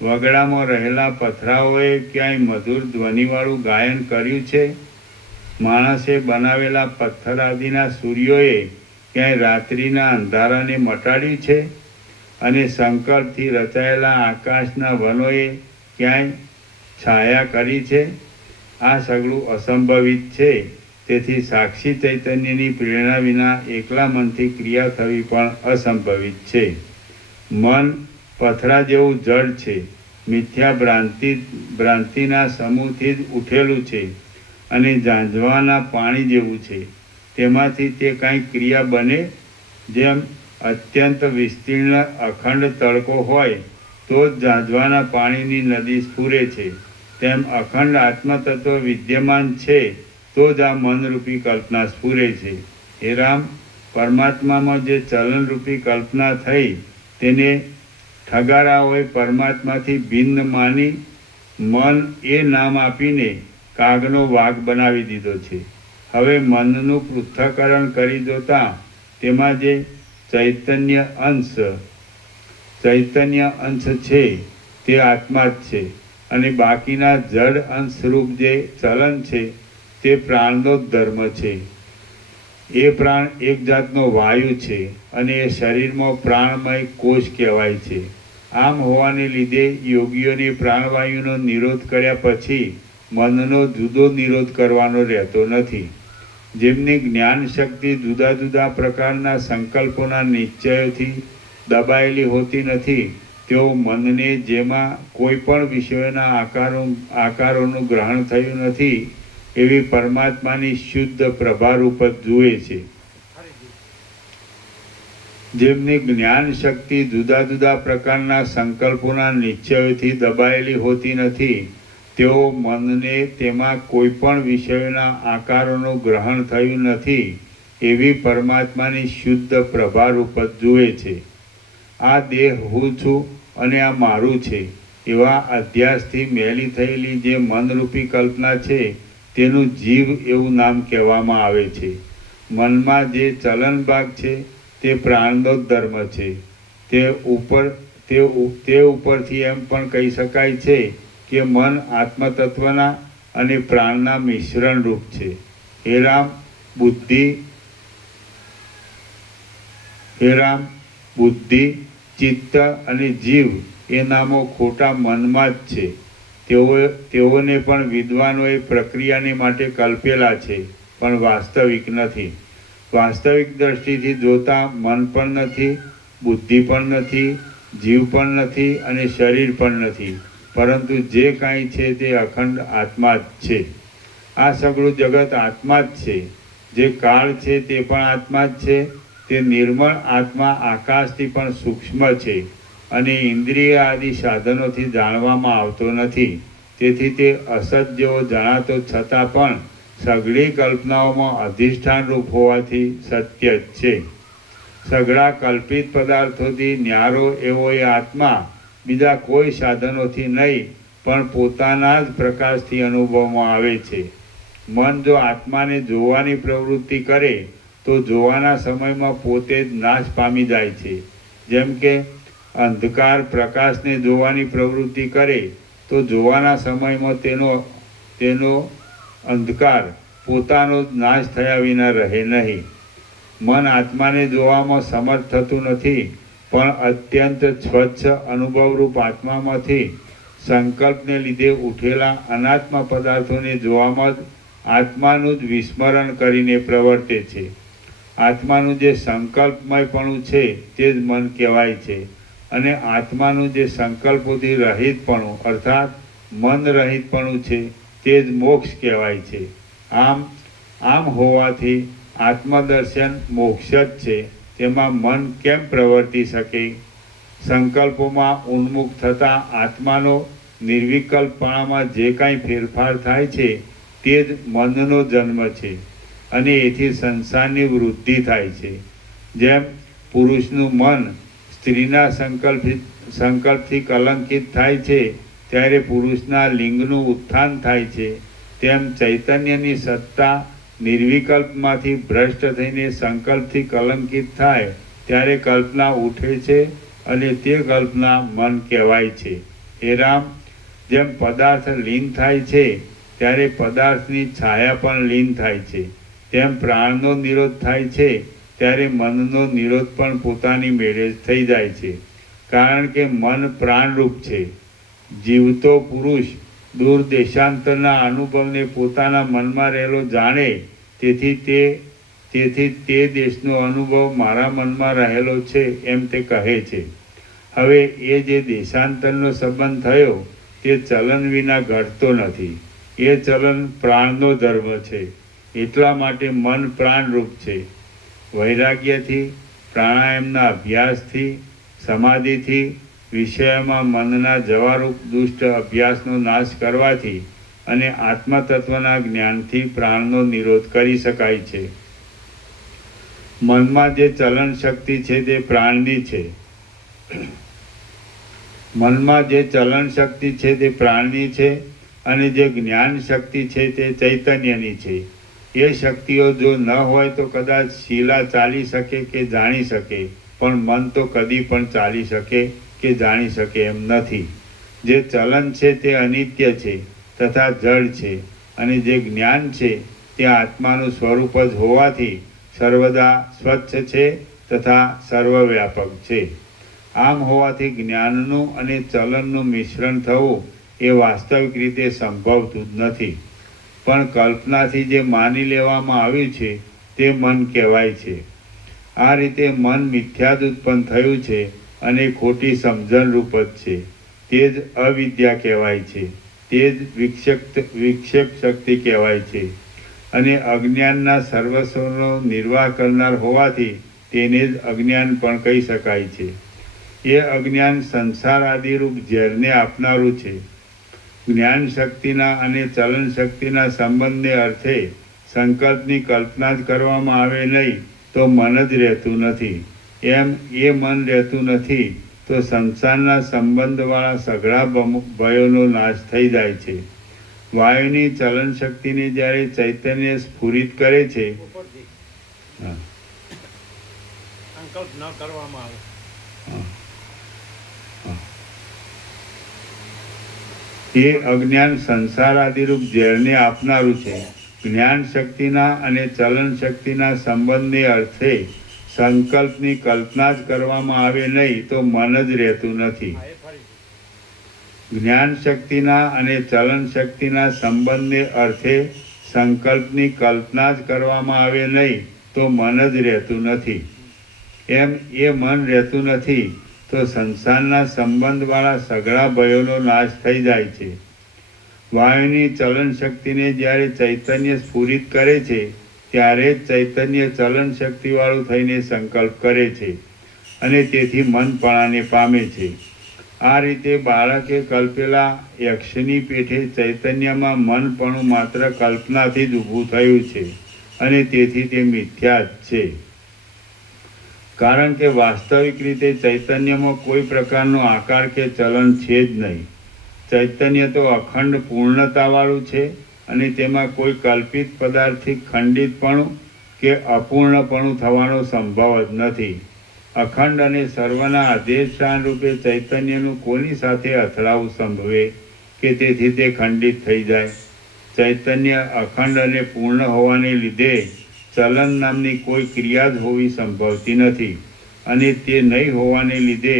વગડામાં રહેલા પથરાઓએ ક્યાંય મધુર ધ્વનિવાળું ગાયન કર્યું છે? માણસે બનાવેલા પથ્થર આદિના સૂર્યોએ ક્યાંય રાત્રિના અંધારાને મટાડ્યું છે? અને સંકલ્પથી રચાયેલા આકાશના વનોએ ક્યાંય છાયા કરી છે? આ સગળું અસંભવિત છે. તેથી સાક્ષી ચૈતન્યની પ્રેરણા વિના એકલા મનથી ક્રિયા થવી પણ અસંભવિત છે. મન પથરા જેવું જડ છે, મિથ્યા ભ્રાંતિના સમૂહથી જ ઉઠેલું છે અને ઝાંઝવાના પાણી જેવું છે. તેમાંથી તે કાંઈ ક્રિયા બને? જેમ અત્યંત વિસ્તીર્ણ અખંડ તડકો હોય તો જ ઝાંઝવાના પાણીની નદી સ્ફુરે છે, તેમ અખંડ આત્મતત્વ વિદ્યમાન છે તો જ આ મનરૂપી કલ્પના સ્ફુરે છે. હે રામ, પરમાત્મામાં જે ચલનરૂપી કલ્પના થઈ તેને ઠગારાઓએ પરમાત્માથી ભિન્ન માની મન એ નામ આપીને કાગનો વાઘ બનાવી દીધો છે. હવે મનનું પૃથ્થકરણ કરી જોતા તેમાં જે ચૈતન્ય અંશ છે તે આત્મા જ છે અને બાકીના જડ અંશરૂપ જે ચલન છે તે પ્રાણનો જ ધર્મ છે. એ પ્રાણ એક જાતનો વાયુ છે અને એ શરીરમાં પ્રાણમય કોષ કહેવાય છે. આમ હોવાને લીધે યોગીઓને પ્રાણવાયુનો નિરોધ કર્યા પછી મનનો જુદો નિરોધ કરવાનો રહેતો નથી. જેમની જ્ઞાન શક્તિ જુદા જુદા પ્રકારના સંકલ્પોના નિશ્ચયોથી દબાયેલી હોતી નથી, તેઓ મનને જેમાં કોઈ પણ વિષયોના આકારોનું ગ્રહણ થયું નથી એવી પરમાત્માની શુદ્ધ પ્રભારૂપ જ જુએ છે. જેમની જ્ઞાન શક્તિ જુદા જુદા પ્રકારના સંકલ્પોના નિશ્ચયોથી દબાયેલી હોતી નથી, તેઓ મનને તેમાં કોઈ પણ વિષયોના આકારોનું ગ્રહણ થયું નથી એવી પરમાત્માની શુદ્ધ પ્રભારૂપ જ જુએ છે. આ દેહ હું છું અને આ મારું છે એવા અધ્યાસથી મેલી થયેલી જે મનરૂપી કલ્પના છે તેનું જીવ એવું નામ કહેવામાં આવે છે. મનમાં જે ચલન ભાગ છે તે પ્રાણનો જ ધર્મ છે. તે ઉપરથી એમ પણ કહી શકાય છે કે મન આત્મતત્વના અને પ્રાણના મિશ્રણ રૂપ છે. હે રામ, બુદ્ધિ, ચિત્ત અને જીવ એ નામો ખોટા મનમાં જ છે. તેઓને પણ વિદ્વાનોએ પ્રક્રિયાને માટે કલ્પેલા છે, પણ વાસ્તવિક નથી. વાસ્તવિક દ્રષ્ટિથી જોતા મન પણ નથી, બુદ્ધિ પણ નથી, જીવ પણ નથી અને શરીર પણ નથી, પરંતુ જે કાંઈ છે તે અખંડ આત્મા જ છે. આ સગળું જગત આત્મા જ છે. જે કાળ છે તે પણ આત્મા જ છે. તે નિર્મળ આત્મા આકાશથી પણ સૂક્ષ્મ છે અને ઇન્દ્રિય આદિ સાધનોથી જાણવામાં આવતો નથી. તેથી તે અસત જેવો જણાતો છતાં પણ સઘળી કલ્પનાઓમાં અધિષ્ઠાન રૂપ હોવાથી સત્ય જ છે. સઘળા કલ્પિત પદાર્થોથી ન્યારો એવો એ આત્મા બીજા કોઈ સાધનોથી નહીં પણ પોતાના જ પ્રકાશથી અનુભવમાં આવે છે. મન જો આત્માને જોવાની પ્રવૃત્તિ કરે તો જોવાના સમયમાં પોતે જ નાશ પામી જાય છે. જેમ કે અંધકાર પ્રકાશને જોવાની પ્રવૃત્તિ કરે તો જોવાના સમયમાં તેનો અંધકાર પોતાનો જ નાશ થયા વિના રહે નહીં. મન આત્માને જોવામાં સમર્થ થતું નથી, પણ અત્યંત સ્વચ્છ અનુભવરૂપ આત્મામાંથી સંકલ્પને લીધે ઉઠેલા અનાત્મ પદાર્થોને જોવામાં જ આત્માનું જ વિસ્મરણ કરીને પ્રવર્તે છે. આત્માનું જે સંકલ્પમયપણું છે તે જ મન કહેવાય છે અને આત્માનું જે સંકલ્પોથી રહિતપણું અર્થાત મન રહિતપણું છે તે જ મોક્ષ કહેવાય છે. આમ હોવાથી આત્મદર્શન મોક્ષ જ છે. તેમાં મન કેમ પ્રવર્તી શકે? સંકલ્પોમાં ઉન્મુખ થતાં આત્માનો નિર્વિકલ્પપણામાં જે કાંઈ ફેરફાર થાય છે તે જ મનનો જન્મ છે અને એથી સંસારની વૃદ્ધિ થાય છે. જેમ પુરુષનું મન સ્ત્રીના સંકલ્પથી કલંકિત થાય છે ત્યારે પુરુષના લિંગનું ઉત્થાન થાય છે, તેમ ચૈતન્યની સત્તા નિર્વિકલ્પમાંથી ભ્રષ્ટ થઈને સંકલ્પથી કલંકિત થાય ત્યારે કલ્પના ઉઠે છે અને તે કલ્પના મન કહેવાય છે. હે રામ, જેમ પદાર્થ લીન થાય છે ત્યારે પદાર્થની છાયા પણ લીન થાય છે, તેમ પ્રાણનો નિરોધ થાય છે ત્યારે મનનો નિરોધ પણ પોતાની મેળે જ થઈ જાય છે. કારણ કે મન પ્રાણરૂપ છે. જીવતો પુરુષ દૂર દેશાંતરના અનુભવને પોતાના મનમાં રહેલો જાણે, તેથી તે દેશનો અનુભવ મારા મનમાં રહેલો છે એમ તે કહે છે. હવે એ જે દેશાંતરનો સંબંધ થયો તે ચલન વિના ઘટતો નથી. એ ચલન પ્રાણનો ધર્મ છે. એટલા માટે મન પ્રાણરૂપ છે. વૈરાગ્યથી, પ્રાણાયામના અભ્યાસથી, સમાધિથી, વિષયમાં મનના જવારૂપ દુષ્ટ અભ્યાસનો નાશ કરવાથી અને આત્મતત્વના જ્ઞાનથી પ્રાણનો નિરોધ કરી શકાય છે. મનમાં જે ચલન શક્તિ છે તે પ્રાણની છે. મનમાં જે ચલન શક્તિ છે તે પ્રાણની છે અને જે જ્ઞાન શક્તિ છે તે ચૈતન્યની છે. એ શક્તિઓ જો ન હોય તો કદાચ શીલા ચાલી શકે કે જાણી શકે, પણ મન તો કદી પણ ચાલી શકે કે જાણી શકે એમ નથી. જે ચલન છે તે અનિત્ય છે તથા જડ છે અને જે જ્ઞાન છે તે આત્માનું સ્વરૂપ જ હોવાથી સર્વદા સ્વચ્છ છે તથા સર્વવ્યાપક છે. આમ હોવાથી જ્ઞાનનું અને ચલનનું મિશ્રણ થવું એ વાસ્તવિક રીતે સંભવતું જ નથી, પણ કલ્પનાથી જે માની લેવામાં આવ્યું છે તે મન કહેવાય છે. આ રીતે મન મિથ્યા જ ઉત્પન્ન થયું છે અને ખોટી સમજણ રૂપ જ છે. તે જ અવિદ્યા કહેવાય છે. તે જ વિક્ષેપ શક્તિ કહેવાય છે અને અજ્ઞાનના સર્વસ્વનો નિર્વાહ કરનાર હોવાથી તેને જ અજ્ઞાન પણ કહી શકાય છે. એ અજ્ઞાન સંસાર આદિરૂપ ઝેરને આપનારું છે. જ્ઞાન શક્તિના અને ચલન શક્તિના સંબંધને અર્થે સંકલ્પની કલ્પના જ કરવામાં આવે નહીં તો મન જ રહેતું નથી. એમ એ મન રહેતું નથી તો સંસારના સંબંધવાળા સઘળા ભયોનો નાશ થઈ જાય છે. વાયુની ચલન શક્તિને જ્યારે ચૈતન્ય સ્ફુરિત કરે છે, સંકલ્પ ન કરવામાં આવે, એ અજ્ઞાન સંસાર આદિરૂપ ઝેરને આપનારું છે. જ્ઞાન શક્તિના અને ચલન શક્તિના સંબંધને અર્થે સંકલ્પની કલ્પના જ કરવામાં આવે નહીં તો મન જ રહેતું નથી. જ્ઞાન શક્તિના અને ચલન શક્તિના સંબંધને અર્થે સંકલ્પની કલ્પના જ કરવામાં આવે નહીં તો મન જ રહેતું નથી. એમ એ મન રહેતું નથી તો સંસારના સંબંધવાળા સઘળા ભયોનો નાશ થઈ જાય છે. વાયુની ચલન શક્તિને જ્યારે ચૈતન્ય સ્ફુરિત કરે છે ત્યારે જ ચૈતન્ય ચલન શક્તિવાળું થઈને સંકલ્પ કરે છે અને તેથી મનપણાને પામે છે. આ રીતે બાળકે કલ્પેલા યક્ષની પેઠે ચૈતન્યમાં મનપણું માત્ર કલ્પનાથી જ ઊભું થયું છે અને તેથી તે મિથ્યા જ છે. કારણ કે વાસ્તવિક રીતે ચૈતન્યમાં કોઈ પ્રકારનો આકાર કે ચલન છે જ નહીં. ચૈતન્ય તો અખંડ પૂર્ણતાવાળું છે અને તેમાં કોઈ કલ્પિત પદાર્થથી ખંડિતપણું કે અપૂર્ણપણું થવાનો સંભવ જ નથી. અખંડ અને સર્વના અધિષ્ઠાન રૂપે ચૈતન્યનું કોની સાથે અથડાવું સંભવે કે તેથી તે ખંડિત થઈ જાય? ચૈતન્ય અખંડ અને પૂર્ણ હોવાને લીધે ચલન નામની કોઈ ક્રિયા જ હોવી સંભવતી નથી અને તે નહીં હોવાને લીધે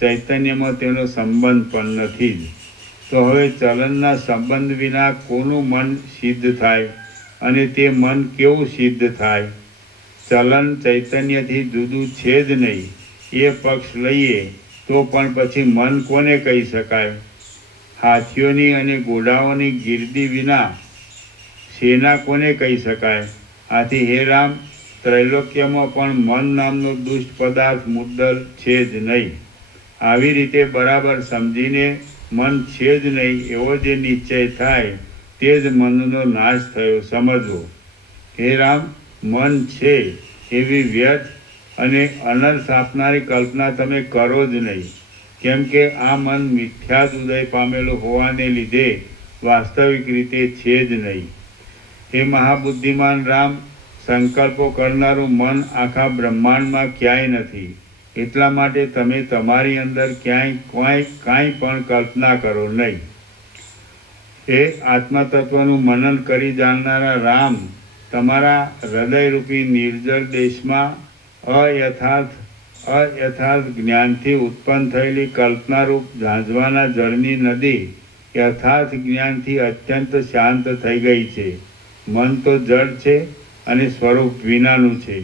ચૈતન્યમાં તેનો સંબંધ પણ નથી જ. તો હવે ચલનના સંબંધ વિના કોનું મન સિદ્ધ થાય અને તે મન કેવું સિદ્ધ થાય? ચલન ચૈતન્યથી જુદું છે જ નહીં એ પક્ષ લઈએ તો પણ પછી મન કોને કહી શકાય? હાથીઓની અને ઘોડાઓની ગીર્દી વિના સેના કોને કહી શકાય? આથી હે રામ, ત્રૈલોક્યમાં પણ મન નામનો દુષ્ટ પદાર્થ મુદ્દલ છે જ નહીં. આવી રીતે બરાબર સમજીને મન છે જ નહીં એવો જે નિશ્ચય થાય તે જ મનનો નાશ થયો સમજવો. હે રામ, મન છે એવી વ્યર્થ અને અનર્થ આપનારી કલ્પના તમે કરો જ નહીં, કેમ કે આ મન મિથ્યા જ ઉદય પામેલું હોવાને લીધે વાસ્તવિક રીતે છે જ નહીં. હે મહાબુદ્ધિમાન રામ, સંકલ્પો કરનારું મન આખા બ્રહ્માંડમાં ક્યાંય નથી. એટલા માટે તમે તમારી અંદર કાંઈ પણ કલ્પના કરો નહીં. એ આત્મતત્વનું મનન કરી જાણનારા રામ, તમારા હૃદયરૂપી નિર્જળ દેશમાં અયથાર્થ જ્ઞાનથી ઉત્પન્ન થયેલી કલ્પનારૂપ ઝાંઝવાના જળની નદી યથાર્થ જ્ઞાનથી અત્યંત શાંત થઈ ગઈ છે. મન તો જળ છે અને સ્વરૂપ વિનાનું છે,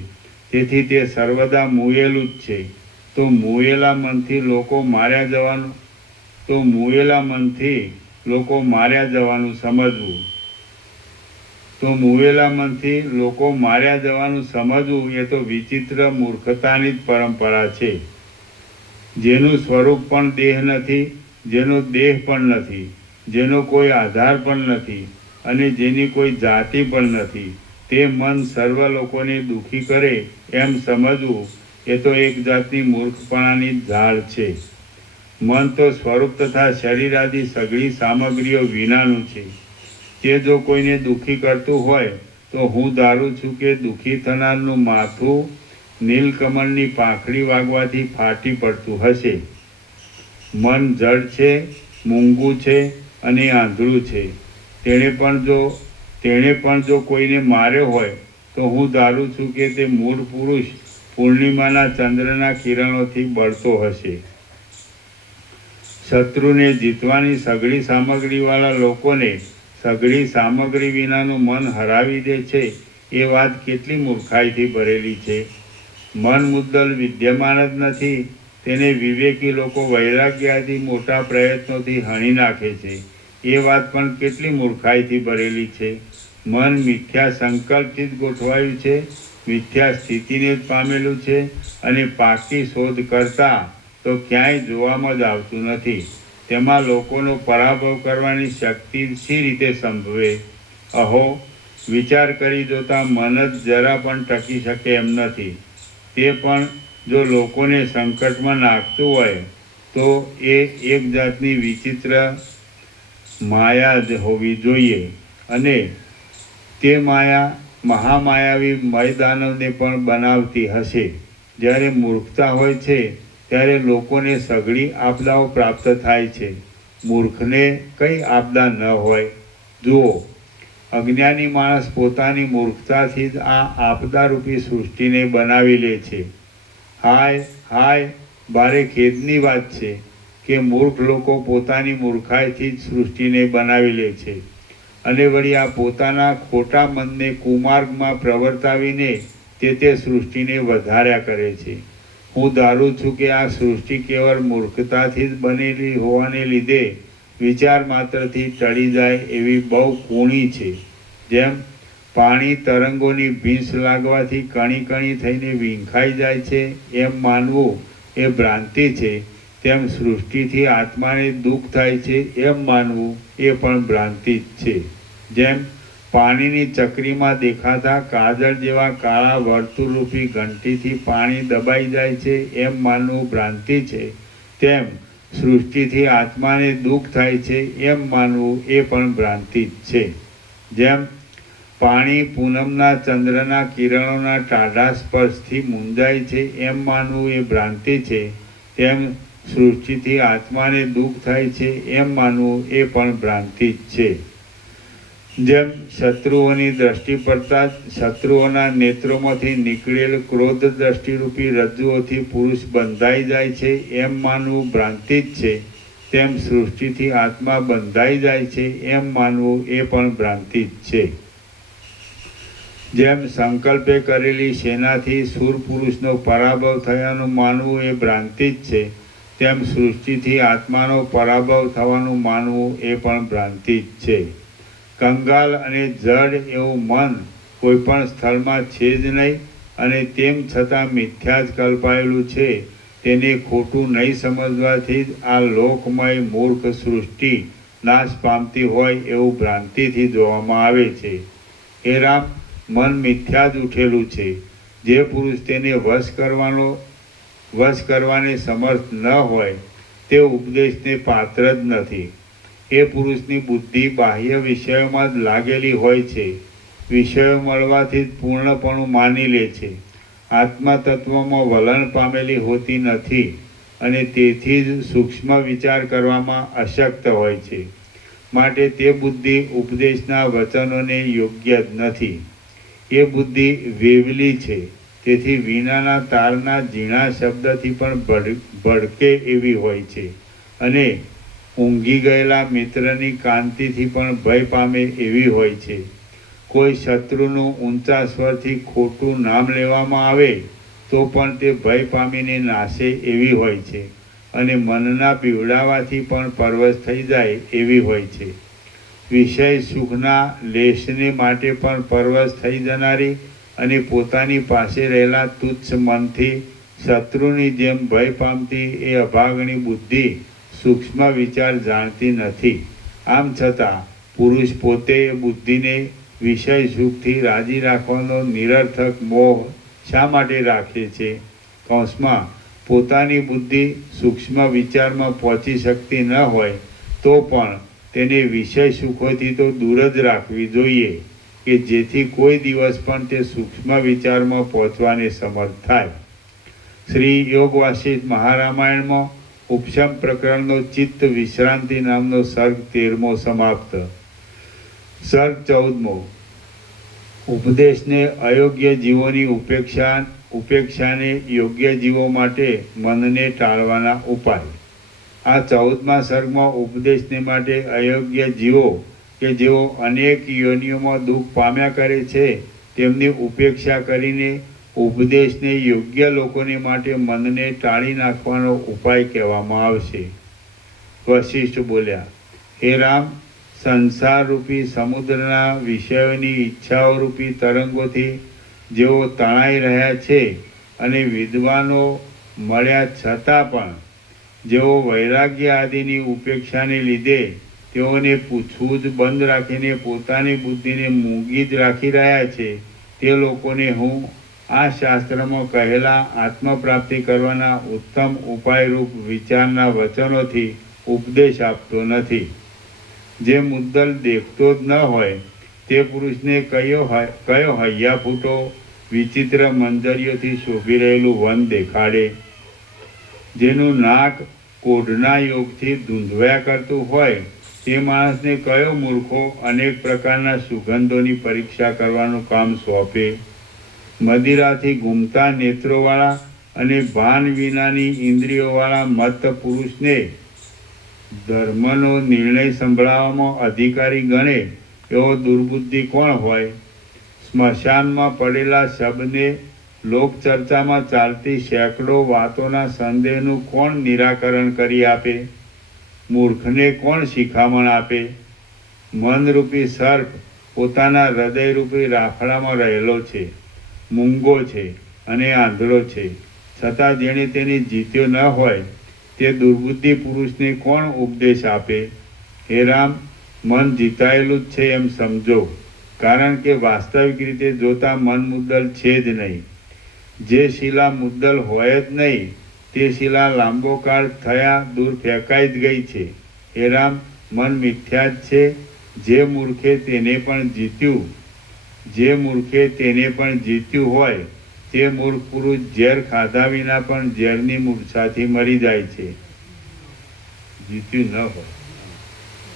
તેથી તે સર્વદા મુયેલું જ છે. તો મુયેલા મનથી લોકો માર્યા જવાનું સમજવું. એ તો વિચિત્ર મૂર્ખતાની જ પરંપરા છે. જેનું સ્વરૂપ પણ દેહ નથી, જેનો દેહ પણ નથી, જેનો કોઈ આધાર પણ નથી અને જેની કોઈ જાતિ પણ નથી, તે મન સર્વ લોકોને દુઃખી કરે એમ સમજવું એ તો એક જાતની મૂર્ખપણાની ઝાડ છે. મન તો સ્વરૂપ તથા શરીર આદિ સઘળી સામગ્રીઓ વિનાનું છે. તે જો કોઈને દુઃખી કરતું હોય તો હું ધારું છું કે દુઃખી થનારનું માથું નીલકમળની પાંખડી વાગવાથી ફાટી પડતું હશે. મન જડ છે, મૂંગું છે અને આંધળું છે. તેણે પણ જો કોઈને માર્યો હોય તો હું ધારું છું કે તે મૂળ પુરુષ પૂર્ણિમાના ચંદ્રના કિરણોથી બળતો હશે. શત્રુને જીતવાની સઘળી સામગ્રીવાળા લોકોને સઘળી સામગ્રી વિનાનું મન હરાવી દે છે એ વાત કેટલી મૂર્ખાઈથી ભરેલી છે. મન મુદ્દલ વિદ્યમાન જ નથી, તેને વિવેકી લોકો વૈરાગ્યાથી મોટા પ્રયત્નોથી હણી નાખે છે એ વાત પણ કેટલી મૂર્ખાઈથી ભરેલી છે. મન મિથ્યા સંકલ્પથી જ ગોઠવાયું છે, મિથ્યા સ્થિતિને જ પામેલું છે અને પાકી શોધ કરતા તો ક્યાંય જોવામાં જ આવતું નથી. તેમાં લોકોનો પરાભવ કરવાની શક્તિ શી રીતે સંભવે? અહો, વિચાર કરી જોતા મન જ જરા પણ ટકી શકે એમ નથી. તે પણ જો લોકોને સંકટમાં નાખતું હોય તો એ એક જાતની વિચિત્ર માયા જ હોવી જોઈએ અને તે માયા મહામાયાવી મયદાનવને પણ બનાવતી હશે. જ્યારે મૂર્ખતા હોય છે ત્યારે લોકોને સઘળી આપદાઓ પ્રાપ્ત થાય છે. મૂર્ખને કઈ આપદા ન હોય? જુઓ, અજ્ઞાની માણસ પોતાની મૂર્ખતાથી જ આ આપદારૂપી સૃષ્ટિને બનાવી લે છે. હાય, ભારે ખેદની વાત છે કે મૂર્ખ લોકો પોતાની મૂર્ખાઈથી જ સૃષ્ટિને બનાવી લે છે અને વળી આ પોતાના ખોટા મનને કુમાર્ગમાં પ્રવર્તાવીને તે સૃષ્ટિને વધાર્યા કરે છે. હું ધારું છું કે આ સૃષ્ટિ કેવળ મૂર્ખતાથી જ બનેલી હોવાને લીધે વિચાર માત્રથી ટળી જાય એવી બહુ કૂણી છે. જેમ પાણી તરંગોની ભીંસ લાગવાથી કણી કણી થઈને વીંખાઈ જાય છે એમ માનવું એ ભ્રાંતિ છે, તેમ સૃષ્ટિથી આત્માને દુઃખ થાય છે એમ માનવું એ પણ ભ્રાંતિ જ છે. જેમ પાણીની ચકરીમાં દેખાતા કાજળ જેવા કાળા વર્તુળરૂપી ઘંટીથી પાણી દબાઈ જાય છે એમ માનવું ભ્રાંતિ છે, તેમ સૃષ્ટિથી આત્માને દુઃખ થાય છે એમ માનવું એ પણ ભ્રાંતિ જ છે. જેમ પાણી પૂનમના ચંદ્રના કિરણોના ટાઢા સ્પર્શથી મૂંઝાય છે એમ માનવું એ ભ્રાંતિ છે, તેમ સૃષ્ટિથી આત્માને દુઃખ થાય છે એમ માનવું એ પણ ભ્રાંતિ જ છે. જેમ શત્રુઓની દ્રષ્ટિ પડતા જ શત્રુઓના નેત્રોમાંથી નીકળેલ ક્રોધ દ્રષ્ટિરૂપી રજ્જુઓથી પુરુષ બંધાઈ જાય છે એમ માનવું ભ્રાંતિ જ છે, તેમ સૃષ્ટિથી આત્મા બંધાઈ જાય છે એમ માનવું એ પણ ભ્રાંતિ જ છે. જેમ સંકલ્પે કરેલી સેનાથી શૂર પુરુષનો પરાભવ થયાનું માનવું એ ભ્રાંતિ જ છે, તેમ સૃષ્ટિથી આત્માનો પરાભવ થવાનું માનવું એ પણ ભ્રાંતિ જ છે. કંગાલ અને જડ એવું મન કોઈ પણ સ્થળમાં છે જ નહીં અને તેમ છતાં મિથ્યા જ કલ્પાયેલું છે, તેને ખોટું નહીં સમજવાથી જ આ લોકમય મૂર્ખ સૃષ્ટિ નાશ પામતી હોય એવું ભ્રાંતિથી જોવામાં આવે છે. હે રામ, મન મિથ્યા જ ઉઠેલું છે. જે પુરુષ તેને વશ કરવાને સમર્થ ન હોય તે ઉપદેશને પાત્ર જ નથી. એ પુરુષની બુદ્ધિ બાહ્ય વિષયોમાં જ લાગેલી હોય છે. વિષયો મળવાથી જ પૂર્ણપણું માની લે છે. આત્મા તત્વમાં વલણ પામેલી હોતી નથી અને તેથી જ સૂક્ષ્મ વિચાર કરવામાં અશક્ત હોય છે. માટે તે બુદ્ધિ ઉપદેશના વચનોને યોગ્ય જ નથી. એ બુદ્ધિ વેવલી છે, તેથી વિનાના તારના ઝીણા શબ્દથી પણ ભડકે એવી હોય છે અને ઊંઘી ગયેલા મિત્રની કાંતિથી પણ ભય પામે એવી હોય છે. કોઈ શત્રુનું ઊંચા સ્વરથી ખોટું નામ લેવામાં આવે તો પણ તે ભય પામીને નાશે એવી હોય છે અને મનના પીવડાવાથી પણ પરવશ થઈ જાય એવી હોય છે. વિષય સુખના લેશને માટે પણ પરવશ થઈ જનારી અને પોતાની પાસે રહેલા તુચ્છ મનથી શત્રુની જેમ ભય પામતી એ અભાગણી બુદ્ધિ સૂક્ષ્મ વિચાર જાણતી નથી. આમ છતાં પુરુષ પોતે એ બુદ્ધિને વિષય સુખથી રાજી રાખવાનો નિરર્થક મોહ શા માટે રાખે છે? કૌંસમાં પોતાની બુદ્ધિ સૂક્ષ્મ વિચારમાં પહોંચી શકતી ન હોય તો પણ તેને વિષય સુખોથી તો દૂર જ રાખવી જોઈએ કે જેથી કોઈ દિવસ પણ તે સૂક્ષ્મ વિચારમાં પહોંચવાને સમર્થ થાય. શ્રી યોગ વાસિષ્ઠ મહારામાયણમાં ઉપશમ પ્રકરણનો ચિત્ત વિશ્રાંતિ નામનો સર્ગ 13મો સમાપ્ત. સર્ગ 14મો. ઉપદેશને અયોગ્ય જીવોની ઉપેક્ષાને યોગ્ય જીવો માટે મનને ટાળવાના ઉપાય. આ 14મા સર્ગમાં ઉપદેશને માટે અયોગ્ય જીવો કે જેઓ અનેક યોનિઓમાં દુઃખ પામ્યા કરે છે તેમની ઉપેક્ષા કરીને ઉપદેશને યોગ્ય લોકોને માટે મનને ટાળી નાખવાનો ઉપાય કહેવામાં આવશે. વશિષ્ઠ બોલ્યા, હે રામ, સંસારરૂપી સમુદ્રના વિષયોની ઈચ્છાઓરૂપી તરંગોથી જેઓ તણાઈ રહ્યા છે અને વિદ્વાનો મળ્યા છતાં પણ જેઓ વૈરાગ્ય આદિની ઉપેક્ષાને લીધે તેઓને પૂછવું જ બંધ રાખીને પોતાની બુદ્ધિને મૂંગી જ રાખી રહ્યા છે, તે લોકોને હું આ શાસ્ત્રમાં કહેલા આત્મપ્રાપ્તિ કરવાના ઉત્તમ ઉપાયરૂપ વિચારના વચનોથી ઉપદેશ આપતો નથી. જે મુદ્દલ દેખતો જ ન હોય તે પુરુષને કયો હૈયા ફૂટો વિચિત્ર મંજરીઓથી શોભી રહેલું વન દેખાડે? જેનું નાક કોઢના યોગથી ધૂંધવ્યા કરતું હોય તે માણસને કયો મૂર્ખો અનેક પ્રકારના સુગંધોની પરીક્ષા કરવાનું કામ સોંપે? મદિરાથી ઘૂમતા નેત્રોવાળા અને ભાન વિનાની ઇન્દ્રિયોવાળા મત્ત પુરુષને ધર્મનો નિર્ણય સંભળાવવામાં અધિકારી ગણે એવો દુર્બુદ્ધિ કોણ હોય? સ્મશાનમાં પડેલા શબને લોકચર્ચામાં ચાલતી સેંકડો વાતોના સંદેહનું કોણ નિરાકરણ કરી આપે? મૂર્ખને કોણ શિખામણ આપે? મનરૂપી સર્પ પોતાના હૃદયરૂપી રાફડામાં રહેલો છે, મૂંગો છે અને આંધળો છે, છતાં જેણે તેને જીત્યો ન હોય તે દુર્બુદ્ધિ પુરુષને કોણ ઉપદેશ આપે? હે રામ, મન જીતાયેલું જ છે એમ સમજો, કારણ કે વાસ્તવિક રીતે જોતા મન મુદ્દલ છે જ નહીં. જે શિલા મુદ્દલ હોય જ નહીં તે શિલા લાંબો કાળ થયા દૂર ફેંકાઈ જ ગઈ છે. હે રામ, મન મિથ્યા જ છે. જે મૂર્ખે તેને પણ જીત્યું હોય તે મૂર્ખ પુરુષ ઝેર ખાધા વિના પણ ઝેરની મૂર્છાથી મરી જાય છે. જીત્યું ન હોય.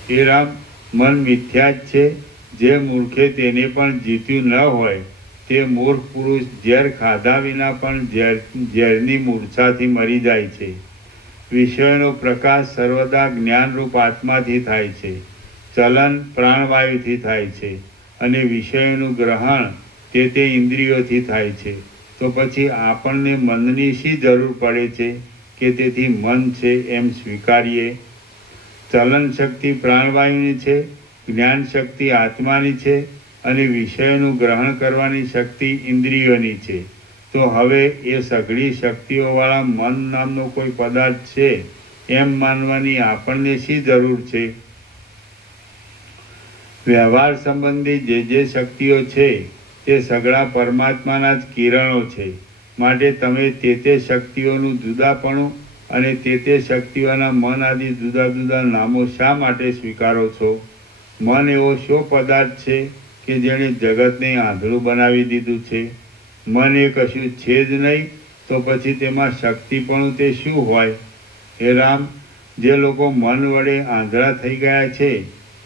હે રામ, મન મિથ્યા જ છે. જે મૂર્ખે તેને પણ જીત્યું ન હોય તે મૂર્ખ પુરુષ ઝેર ખાધા વિના પણ ઝેરની મૂર્છાથી મરી જાય છે. વિષયોનો પ્રકાશ સર્વદા જ્ઞાનરૂપ આત્માથી થાય છે. ચલન પ્રાણવાયુથી થાય છે અને વિષયોનું ગ્રહણ તે ઇન્દ્રિયોથી થાય છે. તો પછી આપણને મનની શી જરૂર પડે છે કે તેથી મન છે એમ સ્વીકારીએ? ચલન શક્તિ પ્રાણવાયુની છે, જ્ઞાન શક્તિ આત્માની છે અને વિષયોનું ગ્રહણ કરવાની શક્તિ ઇન્દ્રિયોની છે. તો હવે એ સઘળી શક્તિઓવાળા મન નામનો કોઈ પદાર્થ છે એમ માનવાની આપણને શી જરૂર છે? વ્યવહાર સંબંધી જે શક્તિઓ છે તે સઘળા પરમાત્માના જ કિરણો છે. માટે તમે તે શક્તિઓનું જુદાપણું અને તે શક્તિઓના મન આદિ જુદા જુદા નામો શા માટે સ્વીકારો છો? મન એવો શો પદાર્થ છે કે જેણે જગતને આંધળું બનાવી દીધું છે? મન એ કશું છે જ નહીં, તો પછી તેમાં શક્તિપણું તે શું હોય? હે રામ, જે લોકો મન વડે આંધળા થઈ ગયા છે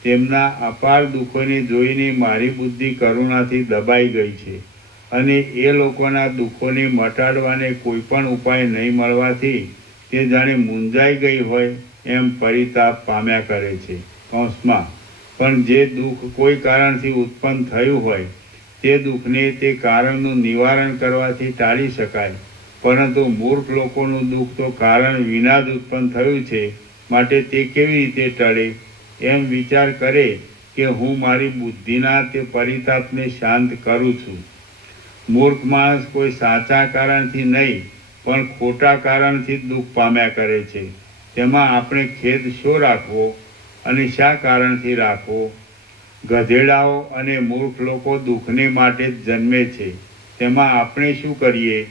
તેમના અપાર દુઃખોને જોઈને મારી બુદ્ધિ કરુણાથી દબાઈ ગઈ છે અને એ લોકોના દુઃખોને મટાડવાને કોઈ પણ ઉપાય નહીં મળવાથી તે જાણે મૂંઝાઈ ગઈ હોય એમ પરિતાપ પામ્યા કરે છે. કૌંસમાં પણ જે દુઃખ કોઈ કારણથી ઉત્પન્ન થયું હોય તે દુઃખને તે કારણનું નિવારણ કરવાથી ટાળી શકાય, પરંતુ મૂર્ખ લોકોનું દુઃખ તો કારણ વિના જ ઉત્પન્ન થયું છે, માટે તે કેવી રીતે ટળે? એમ વિચાર કરે કે હું મારી બુદ્ધિના તે પરિતાપને શાંત કરું છું. મૂર્ખ માણસ કોઈ સાચા કારણથી નહીં પણ ખોટા કારણથી જ દુઃખ પામ્યા કરે છે. તેમાં આપણે ખેદ શો રાખવો અને શા કારણથી રાખવો? ગધેડાઓ અને મૂર્ખ લોકો દુઃખને માટે જ જન્મે છે, તેમાં આપણે શું કરીએ?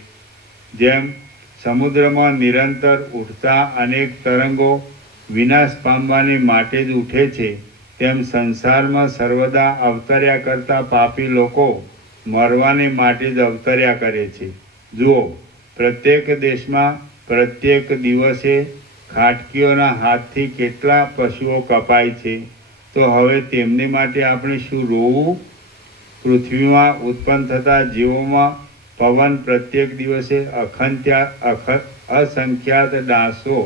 જેમ સમુદ્રમાં નિરંતર ઉઠતા અનેક તરંગો વિનાશ પામવાને માટે જ ઉઠે છે, તેમ સંસારમાં સર્વદા અવતર્યા કરતા પાપી લોકો મરવાને માટે જ અવતર્યા કરે છે. જુઓ, પ્રત્યેક દેશમાં પ્રત્યેક દિવસે ખાટકીઓના હાથથી કેટલા પશુઓ કપાય છે. તો હવે તેમને માટે આપણે શું રોવું? પૃથ્વીમાં ઉત્પન્ન થતા જીવોમાં પવન પ્રત્યેક દિવસે અસંખ્યાત ડાંસો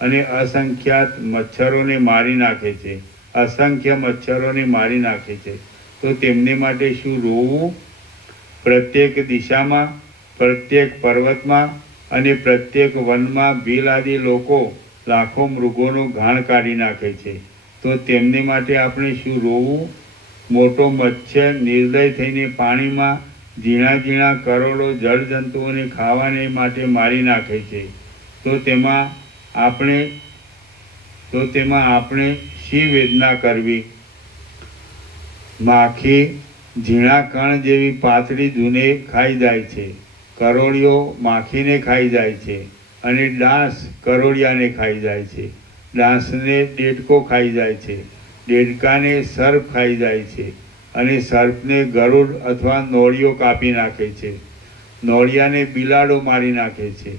અને અસંખ્યાત મચ્છરોને મારી નાખે છે, અસંખ્ય મચ્છરોને મારી નાખે છે. તો તેમને માટે શું રોવું? પ્રત્યેક દિશામાં, પ્રત્યેક પર્વતમાં અને પ્રત્યેક વનમાં ભીલ આદિ લોકો લાખો મૃગોનો ઘાણ કાઢી નાખે છે. તો તેમને માટે આપણે શું રોવું? મોટો મત્સ્ય નિર્દય થઈને પાણીમાં ઝીણા ઝીણા કરોડો જળજંતુઓને ખાવાને માટે મારી નાખે છે. તો તેમાં આપણે શી વેદના કરવી? માખી ઝીણા કણ જેવી પાતળી જૂને ખાઈ જાય છે, કરોળિયો માખીને ખાઈ જાય છે અને ડાંસ કરોળિયાને ખાઈ જાય છે. ડાંસને દેડકો ખાઈ જાય છે, દેડકાને સર્પ ખાઈ જાય છે અને સર્પને ગરુડ અથવા નોળિયો કાપી નાખે છે. નોળિયાને બિલાડો મારી નાખે છે,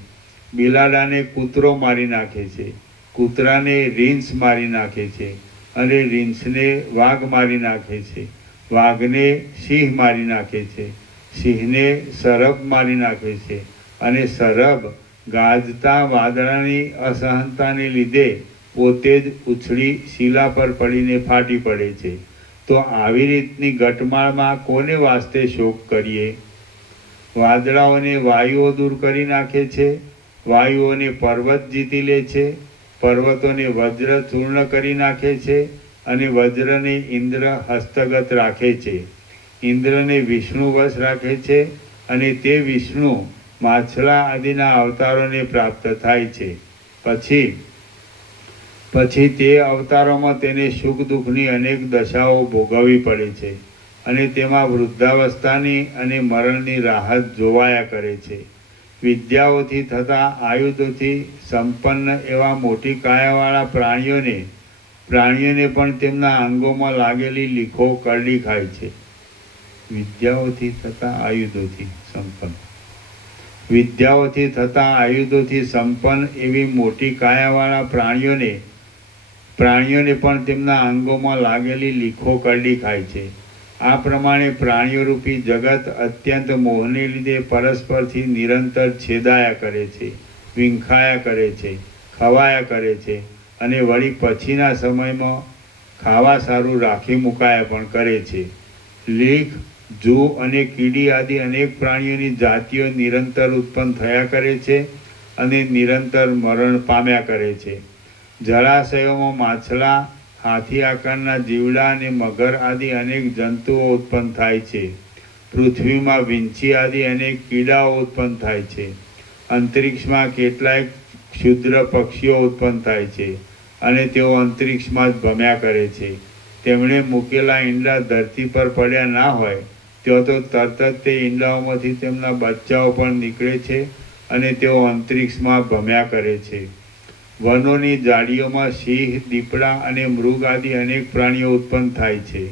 બિલાડાને કૂતરો મારી નાખે છે, કૂતરાને રીંછ મારી નાખે છે અને રીંછને વાઘ મારી નાખે છે, વાઘને સિંહ મારી નાખે છે, સિંહને સરબ મારી નાખે છે અને સરબ ગાજતા વાદળાની અસહનતાને લીધે પોતે જ ઉછળી શિલા પર પડીને ફાટી પડે છે. તો આવી રીતની ઘટમાળમાં કોને વાસ્તે શોક કરીએ? વાદળાઓને વાયુઓ દૂર કરી નાખે છે, વાયુઓને પર્વત જીતી લે છે, પર્વતોને વજ્ર ચૂર્ણ કરી નાખે છે અને વજ્રને ઇન્દ્ર હસ્તગત રાખે છે. ઇન્દ્રને વિષ્ણુ વશ રાખે છે અને તે વિષ્ણુ માછલા આદિના અવતારોને પ્રાપ્ત થાય છે. પછી તે અવતારોમાં તેને સુખ દુઃખની અનેક દશાઓ ભોગવવી પડે છે અને તેમાં વૃદ્ધાવસ્થાની અને મરણની રાહત જોવાયા કરે છે. વિદ્યાઓથી થતા આયુધોથી સંપન્ન એવા મોટી કાયાવાળા પ્રાણીઓને પણ તેમના અંગોમાં લાગેલી લીખો કરડી ખાય છે. વિદ્યાઓથી થતા આયુધોથી સંપન્ન એવી મોટી કાયાવાળા પ્રાણીઓને પણ તેમના અંગોમાં લાગેલી લીખો કરડી ખાય છે. આ પ્રમાણે પ્રાણીઓરૂપી જગત અત્યંત મોહને લીધે પરસ્પરથી નિરંતર છેદાયા કરે છે, વિંખાયા કરે છે, ખવાયા કરે છે અને વળી પછીના સમયમાં ખાવા સારું રાખી મુકાયા પણ કરે છે. લીખ, જૂ અને કીડી આદિ અનેક પ્રાણીઓની જાતિઓ નિરંતર ઉત્પન્ન થયા કરે છે અને નિરંતર મરણ પામ્યા કરે છે. જળાશયોમાં માછલા, હાથી આકારના જીવડા અને મગર આદિ અનેક જંતુઓ ઉત્પન્ન થાય છે. પૃથ્વીમાં વીંછી આદિ અનેક કીડાઓ ઉત્પન્ન થાય છે. અંતરિક્ષમાં કેટલાક ક્ષુદ્ર પક્ષીઓ ઉત્પન્ન થાય છે અને તેઓ અંતરિક્ષમાં જ ભમ્યા કરે છે. તેમણે મૂકેલા ઈંડા ધરતી પર પડ્યા ના હોય તો તરત જ તે ઈંડાઓમાંથી તેમના બચ્ચાઓ પણ નીકળે છે અને તેઓ અંતરિક્ષમાં ભમ્યા કરે છે. વનોની ઝાડીઓમાં સિંહ, દીપડા અને મૃગ આદિ અનેક પ્રાણીઓ ઉત્પન્ન થાય છે.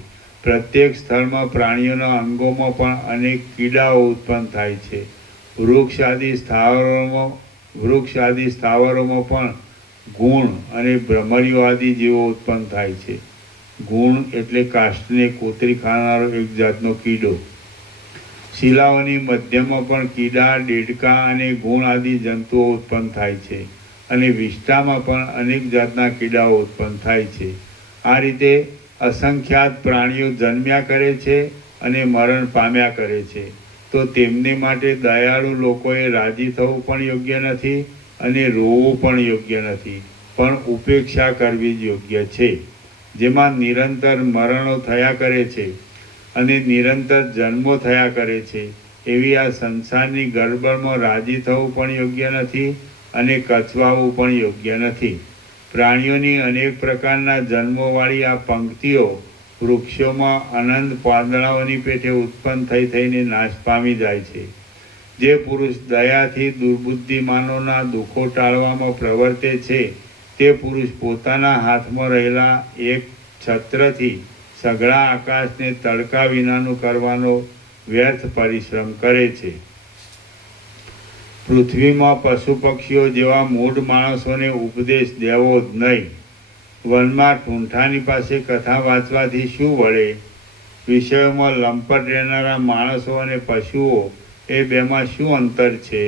પ્રત્યેક સ્થળમાં પ્રાણીઓના અંગોમાં પણ અનેક કીડાઓ ઉત્પન્ન થાય છે. વૃક્ષ આદિ સ્થાવરોમાં પણ ગુણ અને ભ્રમરીઓ આદિ જેવો ઉત્પન્ન થાય છે. ગુણ એટલે કાષ્ઠને કોતરી ખાનારો એક જાતનો કીડો. શિલાઓની મધ્યમાં પણ કીડા, ડેડકા અને ગુણ આદિ જંતુઓ ઉત્પન્ન થાય છે અને વિષ્ટામાં પણ અનેક જાતના કીડાઓ ઉત્પન્ન થાય છે. આ રીતે અસંખ્યાત પ્રાણીઓ જન્મ્યા કરે છે અને મરણ પામ્યા કરે છે. તો તેમને માટે દયાળુ લોકોએ રાજી થવું પણ યોગ્ય નથી અને રોવું પણ યોગ્ય નથી, પણ ઉપેક્ષા કરવી જ યોગ્ય છે. જેમાં નિરંતર મરણો થયા કરે છે અને નિરંતર જન્મો થયા કરે છે એવી આ સંસારની ગડબડમાં રાજી થવું પણ યોગ્ય નથી અને કચવાવું પણ યોગ્ય નથી. પ્રાણીઓની અનેક પ્રકારના જન્મોવાળી આ પંક્તિઓ વૃક્ષોમાં અનંત પાંદડાઓની પેઠે ઉત્પન્ન થઈને નાશ પામી જાય છે. જે પુરુષ દયાથી દુર્બુદ્ધિમાનોના દુઃખો ટાળવામાં પ્રવર્તે છે તે પુરુષ પોતાના હાથમાં રહેલા એક છત્રથી સઘળા આકાશને તડકા વિનાનું કરવાનો વ્યર્થ પરિશ્રમ કરે છે. પૃથ્વીમાં પશુ પક્ષીઓ જેવા મૂઢ માણસોને ઉપદેશ દેવો જ નહીં. વનમાં ઠૂંઠાની પાસે કથા વાંચવાથી શું વળે? વિષયોમાં લંપટ રહેનારા માણસો અને પશુઓ એ બેમાં શું અંતર છે?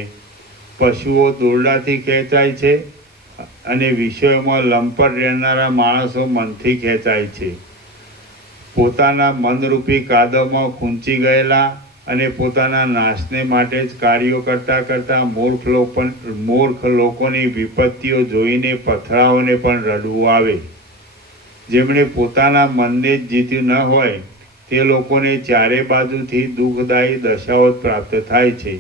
પશુઓ દોરડાથી ખેંચાય છે અને વિષયોમાં લંપટ રહેનારા માણસો મનથી ખેંચાય છે. પોતાના મનરૂપી કાદવમાં ખૂંચી ગયેલા અને પોતાના નાશને માટે જ કાર્યો કરતા મૂર્ખ લોકોની વિપત્તિઓ જોઈને પથરાઓને પણ રડવું આવે. જેમણે પોતાના મનને જ જીત્યું ન હોય તે લોકોને ચારે બાજુથી દુઃખદાયી દશાઓ પ્રાપ્ત થાય છે.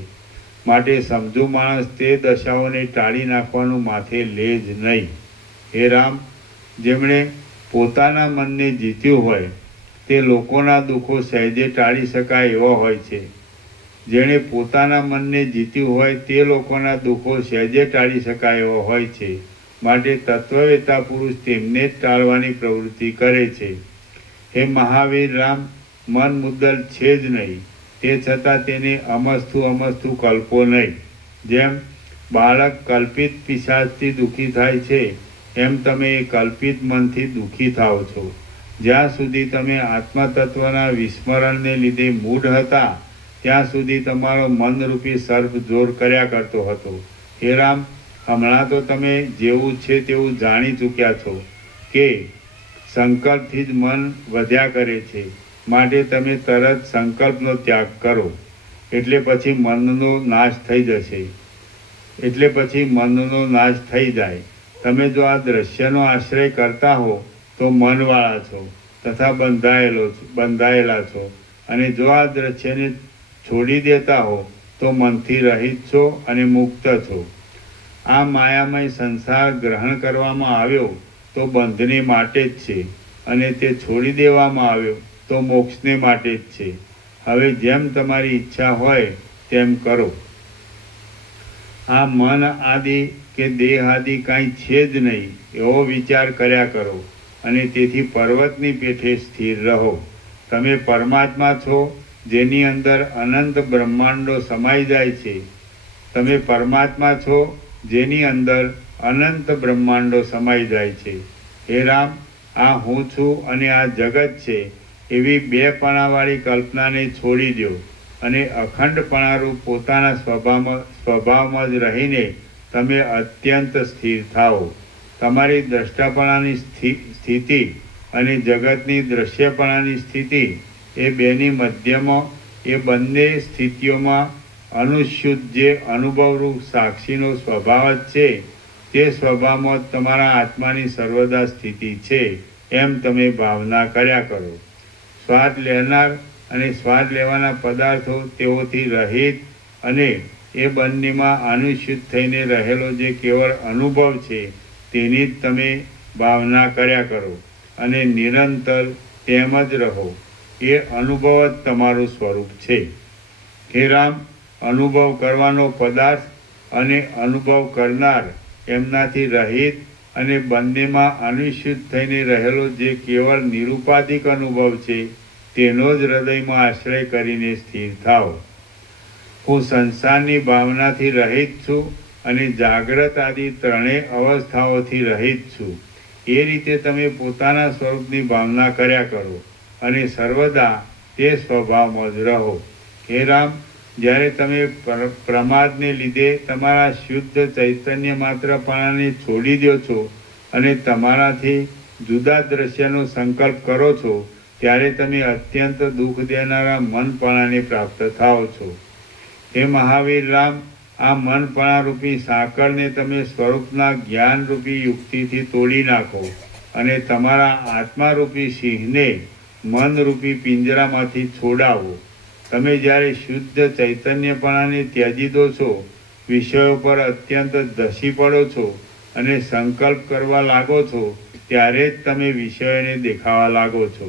માટે સમજુ માણસ તે દશાઓને ટાળી નાખવાનું માથે લે જ નહીં. હે રામ, જેમણે પોતાના મનને જીત્યું હોય તે લોકોના દુઃખો સહેજે ટાળી શકાય એવા હોય છે. જેણે પોતાના મનને જીત્યું હોય તે લોકોના દુઃખો સહેજે ટાળી શકાય એવા હોય છે. માટે તત્વવેતા પુરુષ તેમને જ ટાળવાની પ્રવૃત્તિ કરે છે. હે મહાવીર રામ, મન મુદ્દલ છે જ નહીં, તે છતાં તેને અમસ્તુ કલ્પો નહીં. જેમ બાળક કલ્પિત પિશાચથી દુઃખી થાય છે એમ તમે એ કલ્પિત મનથી દુઃખી થાઓ છો. જ્યાં સુધી તમે આત્મતત્વના વિસ્મરણને લીધે મૂઢ હતા ત્યાં સુધી તમારો મનરૂપી સર્પ જોર કર્યા કરતો હતો. હે રામ, હમણાં તો તમે જેવું છે તેવું જાણી ચૂક્યા છો કે સંકલ્પથી જ મન વધ્યા કરે છે. માટે તમે તરત સંકલ્પનો ત્યાગ કરો, એટલે પછી મનનો નાશ થઈ જાય. તમે જો આ દ્રશ્યનો આશ્રય કરતા હો તો મનવાળા છો તથા બંધાયેલા છો, અને જો આ દ્રશ્યને છોડી દેતા હો તો મનથી રહિત છો અને મુક્ત છો. આ માયામય સંસાર ગ્રહણ કરવામાં આવ્યો તો બંધને માટે જ છે, અને તે છોડી દેવામાં આવ્યો તો મોક્ષને માટે જ છે. હવે જેમ તમારી ઈચ્છા હોય તેમ કરો. આ મન આદિ કે દેહ આદિ કાંઈ છે જ નહીં એવો વિચાર કર્યા કરો, અને તેથી પર્વતની પેઠે સ્થિર રહો. તમે પરમાત્મા છો, જેની અંદર અનંત બ્રહ્માંડો સમાઈ જાય છે. તમે પરમાત્મા છો, જેની અંદર અનંત બ્રહ્માંડો સમાઈ જાય છે. હે રામ, આ હું છું અને આ જગત છે એવી બેપણાવાળી કલ્પનાને છોડી દો, અને અખંડપણારૂપ પોતાના સ્વભાવમાં જ રહીને તમે અત્યંત સ્થિર થાઓ. તમારી દ્રષ્ટાપણાની સ્થિતિ અને જગતની દ્રશ્યપણાની સ્થિતિ એ બેની મધ્યમાં, એ બંને સ્થિતિઓમાં અનુશુદ્ધ જે અનુભવરૂપ સાક્ષીનો સ્વભાવ જ છે, તે સ્વભાવમાં જ તમારા આત્માની સર્વદા સ્થિતિ છે એમ તમે ભાવના કર્યા કરો. સ્વાદ લેનાર અને સ્વાદ લેવાના પદાર્થો તેઓથી રહિત, અને એ બંનેમાં અનુશુદ્ધ થઈને રહેલો જે કેવળ અનુભવ છે તેની જ તમે ભાવના કર્યા કરો, અને નિરંતર તેમ જ રહો. એ અનુભવ જ તમારું સ્વરૂપ છે. હે રામ, અનુભવ કરવાનો પદાર્થ અને અનુભવ કરનાર એમનાથી રહિત, અને બંનેમાં અનુશુદ્ધ થઈને રહેલો જે કેવળ નિરુપાધિક અનુભવ છે તેનો જ હૃદયમાં આશ્રય કરીને સ્થિર થાઓ. હું સંસારની ભાવનાથી રહિત છું અને જાગ્રત આદિ ત્રણેય અવસ્થાઓથી રહિત છું. એ રીતે તમે પોતાના સ્વરૂપની ભાવના કર્યા કરો, અને સર્વદા તે સ્વભાવમાં જ રહો. હે રામ, જ્યારે તમે પ્રમાદને લીધે તમારા શુદ્ધ ચૈતન્ય માત્રપણાને છોડી દો છો અને તમારાથી જુદા દ્રશ્યનો સંકલ્પ કરો છો, ત્યારે તમે અત્યંત દુઃખ દેનારા મનપણાને પ્રાપ્ત થાઓ છો. હે મહાવીર રામ, આ મનપણારૂપી સાંકળને તમે સ્વરૂપના જ્ઞાનરૂપી યુક્તિથી તોડી નાખો, અને તમારા આત્મારૂપી સિંહને મનરૂપી પિંજરામાંથી છોડાવો. તમે જ્યારે શુદ્ધ ચૈતન્યપણાને ત્યજી દો છો, વિષયો પર અત્યંત ધસી પડો છો અને સંકલ્પ કરવા લાગો છો, ત્યારે જ તમે વિષયોને દેખાવા લાગો છો.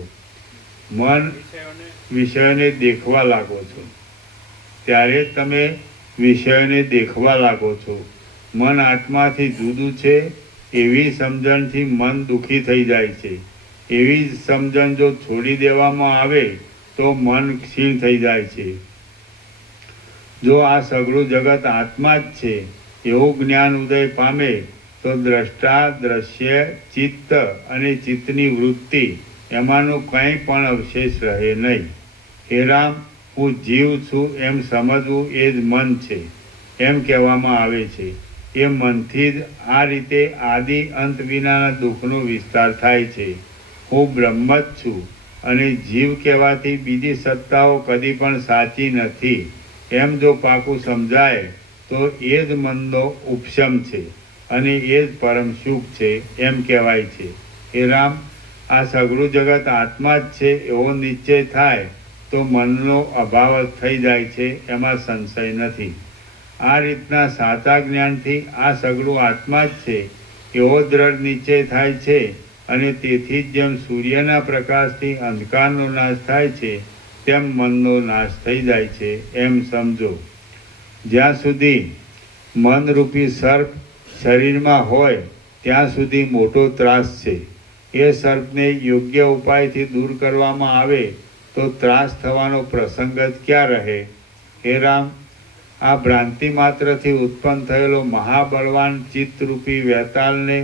વિષયોને દેખવા લાગો છો, ત્યારે તમે વિષયોને દેખવા લાગો છો. મન આત્માથી જુદું છે એવી સમજણથી મન દુઃખી થઈ જાય છે. એવી જ સમજણ જો છોડી દેવામાં આવે તો મન ક્ષીણ થઈ જાય છે. જો આ સઘળું જગત આત્મા જ છે એવું જ્ઞાન ઉદય પામે તો દ્રષ્ટા, દ્રશ્ય, ચિત્ત અને ચિત્તની વૃત્તિ એમાંનું કંઈ પણ અવશેષ રહે નહીં. હે રામ, હું જીવ છું એમ સમજવું એ જ મન છે એમ કહેવામાં આવે છે. એ મનથી જ આ રીતે આદિ અંત વિનાના દુઃખનો વિસ્તાર થાય છે. હું બ્રહ્મ જ છું, અને જીવ કહેવાથી બીજી સત્તાઓ કદી પણ સાચી નથી એમ જો પાકું સમજાય તો એ જ મનનો ઉપશમ છે, અને એ જ પરમ સુખ છે એમ કહેવાય છે. હે રામ, આ સઘળું જગત આત્મા જ છે એવો નિશ્ચય થાય તો મનનો અભાવ જ થઈ જાય છે, એમાં સંશય નથી. આ રીતના સાચા જ્ઞાનથી આ સઘળું આત્મા જ છે એવો દ્રઢ નિશ્ચય થાય છે, અને તેથી જ જેમ સૂર્યના પ્રકાશથી અંધકારનો નાશ થાય છે તેમ મનનો નાશ થઈ જાય છે એમ સમજો. જ્યાં સુધી મનરૂપી સર્પ શરીરમાં હોય ત્યાં સુધી મોટો ત્રાસ છે. એ સર્પને યોગ્ય ઉપાયથી દૂર કરવામાં આવે તો ત્રાસ થવાનો પ્રસંગ જ ક્યાં રહે. હે રામ, આ ભ્રાંતિ માત્રથી ઉત્પન્ન થયેલો મહાબળવાન ચિત્તરૂપી વેતાલને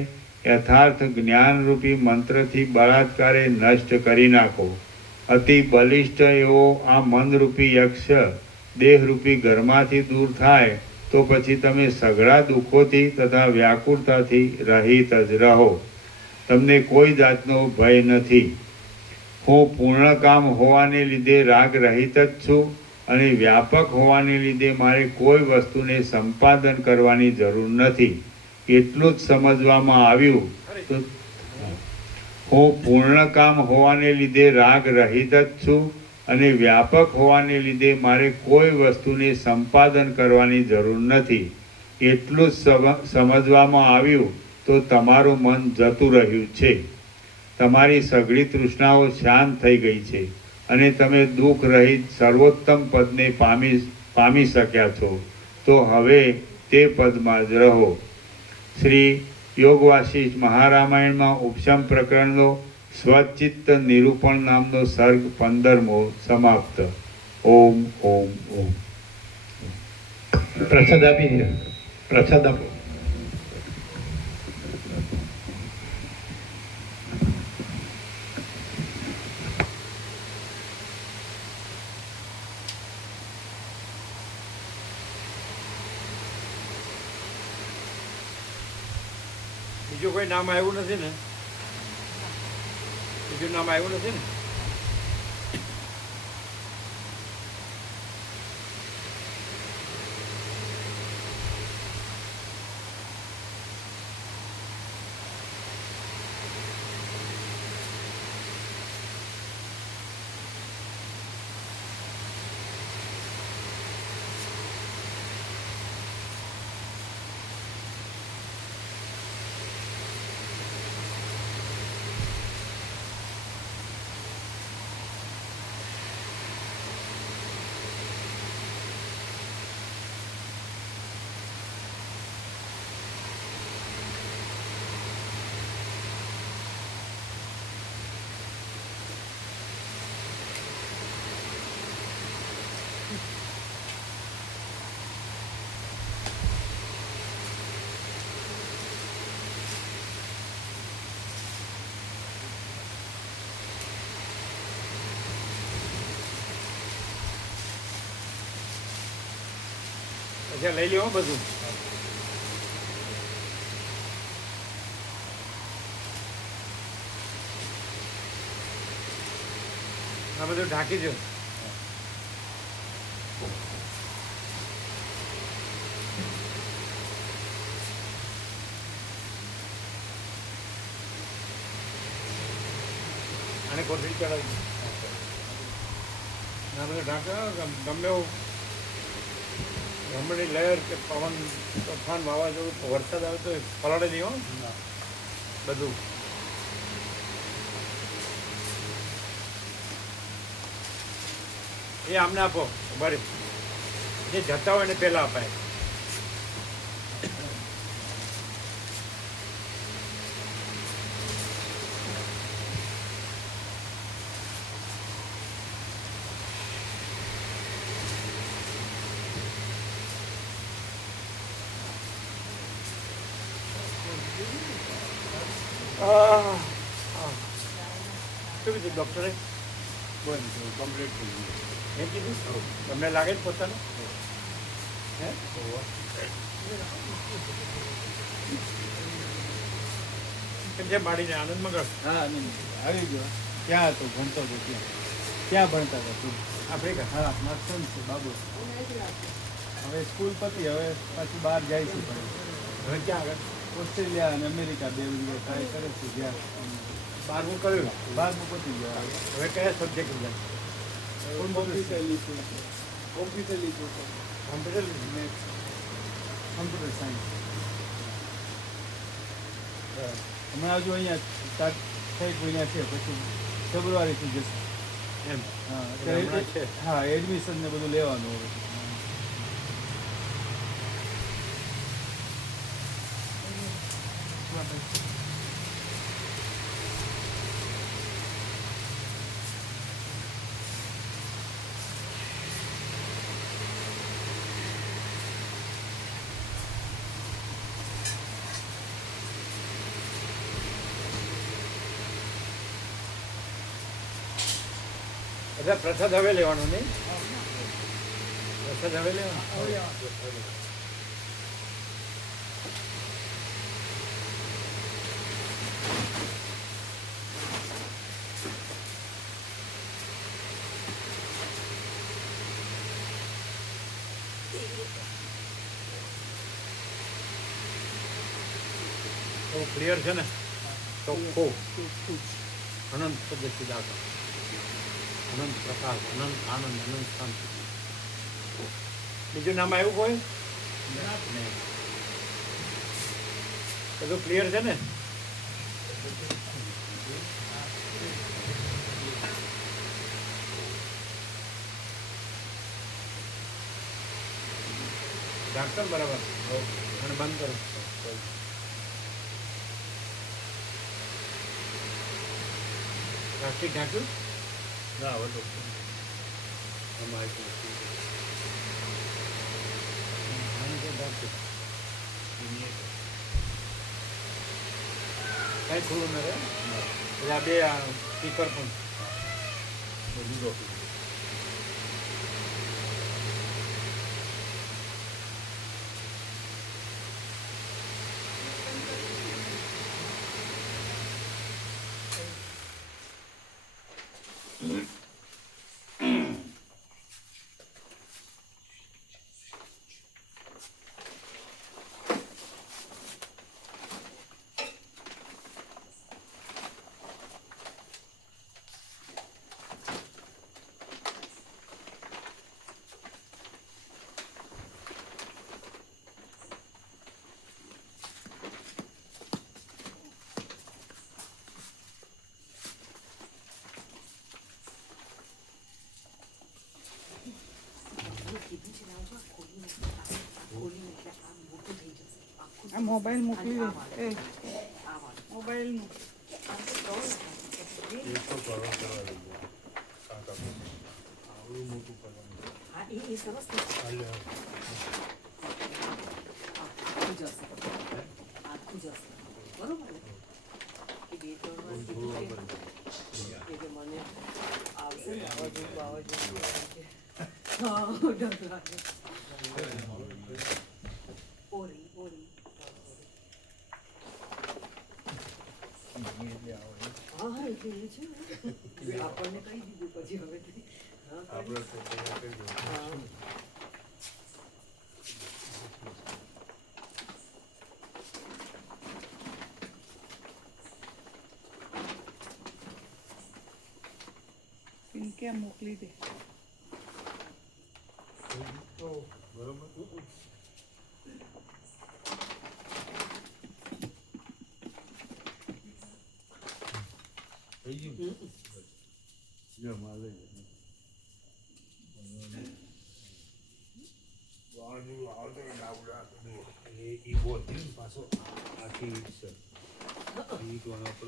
યથાર્થ જ્ઞાનરૂપી મંત્રથી બળાત્કારે નષ્ટ કરી નાખો. અતિ બલિષ્ઠ એવો આ મનરૂપી યક્ષ દેહરૂપી ઘરમાંથી દૂર થાય તો પછી તમે સઘળા દુઃખોથી તથા વ્યાકુળતાથી રહિત જ રહો. તમને કોઈ જાતનો ભય નથી. હું પૂર્ણકામ હોવાને લીધે રાગ રહિત જ છું, અને વ્યાપક હોવાને લીધે મારે કોઈ વસ્તુને સંપાદન કરવાની જરૂર નથી. એટલું જ સમજવામાં આવ્યું તો હું પૂર્ણ કામ હોવાને લીધે રાગ રહિત જ છું અને વ્યાપક હોવાને લીધે મારે કોઈ વસ્તુને સંપાદન કરવાની જરૂર નથી. એટલું જ સમજવામાં આવ્યું તો તમારું મન જતું રહ્યું છે. તમારી સઘળી તૃષ્ણાઓ શાંત થઈ ગઈ છે અને તમે દુઃખ રહિત સર્વોત્તમ પદને પામી શક્યા છો. તો હવે તે પદમાં જ રહો. શ્રી યોગ વાસિષ્ઠ મહારામાયણમાં ઉપશમ પ્રકરણનો સ્વચિત્ત નિરૂપણ નામનો સર્ગ 15મો સમાપ્ત. ઓમ ઓમ ઓમ. પ્રસાદ આપી દો. પ્રસાદ આપો. બીજું કોઈ નામ આવ્યું નથી ને? બીજું નામ આવ્યું નથી ને? અચ્છા, લઈ લ્યો બધું. આ બધું ઢાંકી દો. આને કોથળી ચડાવી આ બધું ઢાંકો. ગમે એવું ગમણી લહેર કે પવન તોફાન વાવાઝોડું વરસાદ આવે તો પલાળે નહીં હો બધું. એ આમને આપો. બરાબર, જે જતા હોય એને પહેલાં અપાય. શું કીધું ડૉક્ટરે? કમ્પ્લીટ થઈ ગયું એમ કીધું? તમને લાગે જ પોતાનું? હે કેમ છે માડીને આનંદમાં ગયો? હા, આવી ગયો. ક્યાં હતો? ભણતો હતો ત્યાં. ક્યાં ભણતા હતા તું? આફ્રિકા. હા, મારો સન છે બાબુ. હવે સ્કૂલ પતી, હવે પાછું બહાર જાય છે. હવે ક્યાં આગળ? ઓસ્ટ્રેલિયા અને અમેરિકા બે જગ્યાએ ટ્રાય કરે છે. જ્યાં 12મું કર્યું. 12મું પતી ગયો. હવે કયા સબ્જેક્ટ લીધા? કોમ્પ્યુટર લીધું. કોમ્પ્યુટર લીધું. Computer computer science. હમણાં હજુ અહીંયા સ્ટાર્ટ થઈ કોઈના છે, પછી ફેબ્રુઆરીથી જશે. એમ? હા, હમણાં અત્યારે છે. હા, એડમિશન ને બધું લેવાનું હવે. એટલે પ્રસાદ હવે લેવાનો નહીં? પ્રસાદ હવે લેવાનો. તો ક્લિયર છે ને ચોખ્ખો અનંત સદચિદાકાર અનંત પ્રકાશ અનંત આનંદ અનંત શાંતિ. બીજું નામ આવ્યું કોઈ? નહીં. બધું ક્લિયર છે ને? ડાક્ટર બરાબર અને બંધ કરો. પ્લાસ્ટિક ઢાંક્યું ના હવે તો કઈ ખુલ્લું ન રહે એટલે આ બે સ્પીકર પણ બધું આ મોબાઈલ મોકલી દે. મોબાઈલ આપણને કહી દીધું પછી હવે પિંકે મોકલી દે. પાછો આખી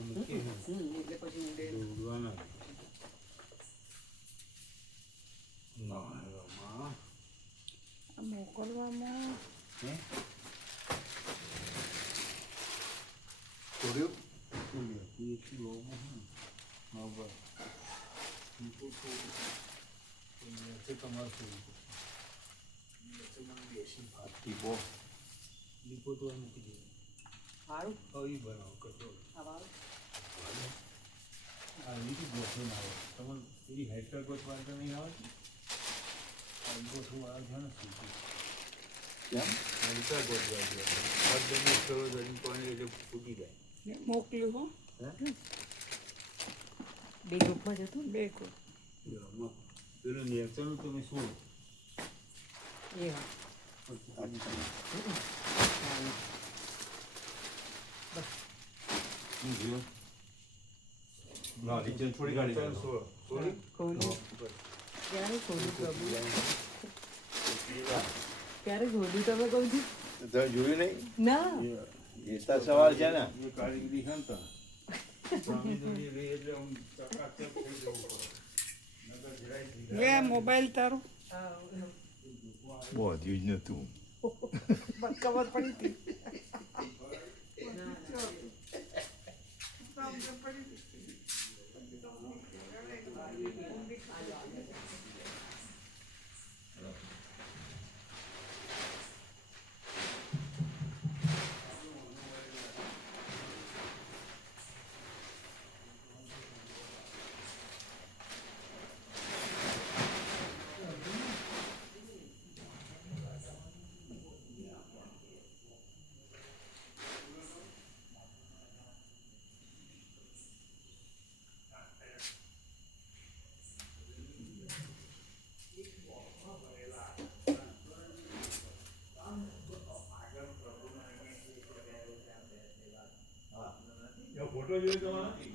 મૂકીએ એટલે પછી ઉડવાના મોકલવામાં સારું બનાવો કચરો આવા આ લીધી ગોઠવો ના આવે તમારે એની હેક્ટર ગોઠવા તો નહીં આવે ગોઠવું આવે છે ને શું હેક્ટર ગોઠવા જોઈએ ફૂટી જાય મોકલ્યું હો. બે ગ્રુપમાં જતું બે ગ્રુપ પેલું નેચરનું તમે શું એ થોડી ગાડી ક્યારે ખોલ્યું પ્રભુ ક્યારે ખોલ્યું તમે કહું છું જોયું નહીં ના એ તો સવાલ છે ને એ કારીગરી છે ને તો સ્વામીની રે એટલે હું ચકાચક થઈ જવું પડે નકર જરાય લે આ મોબાઈલ તારો બોધ્યું જ નતું. ખબર પડી હતી. જવાના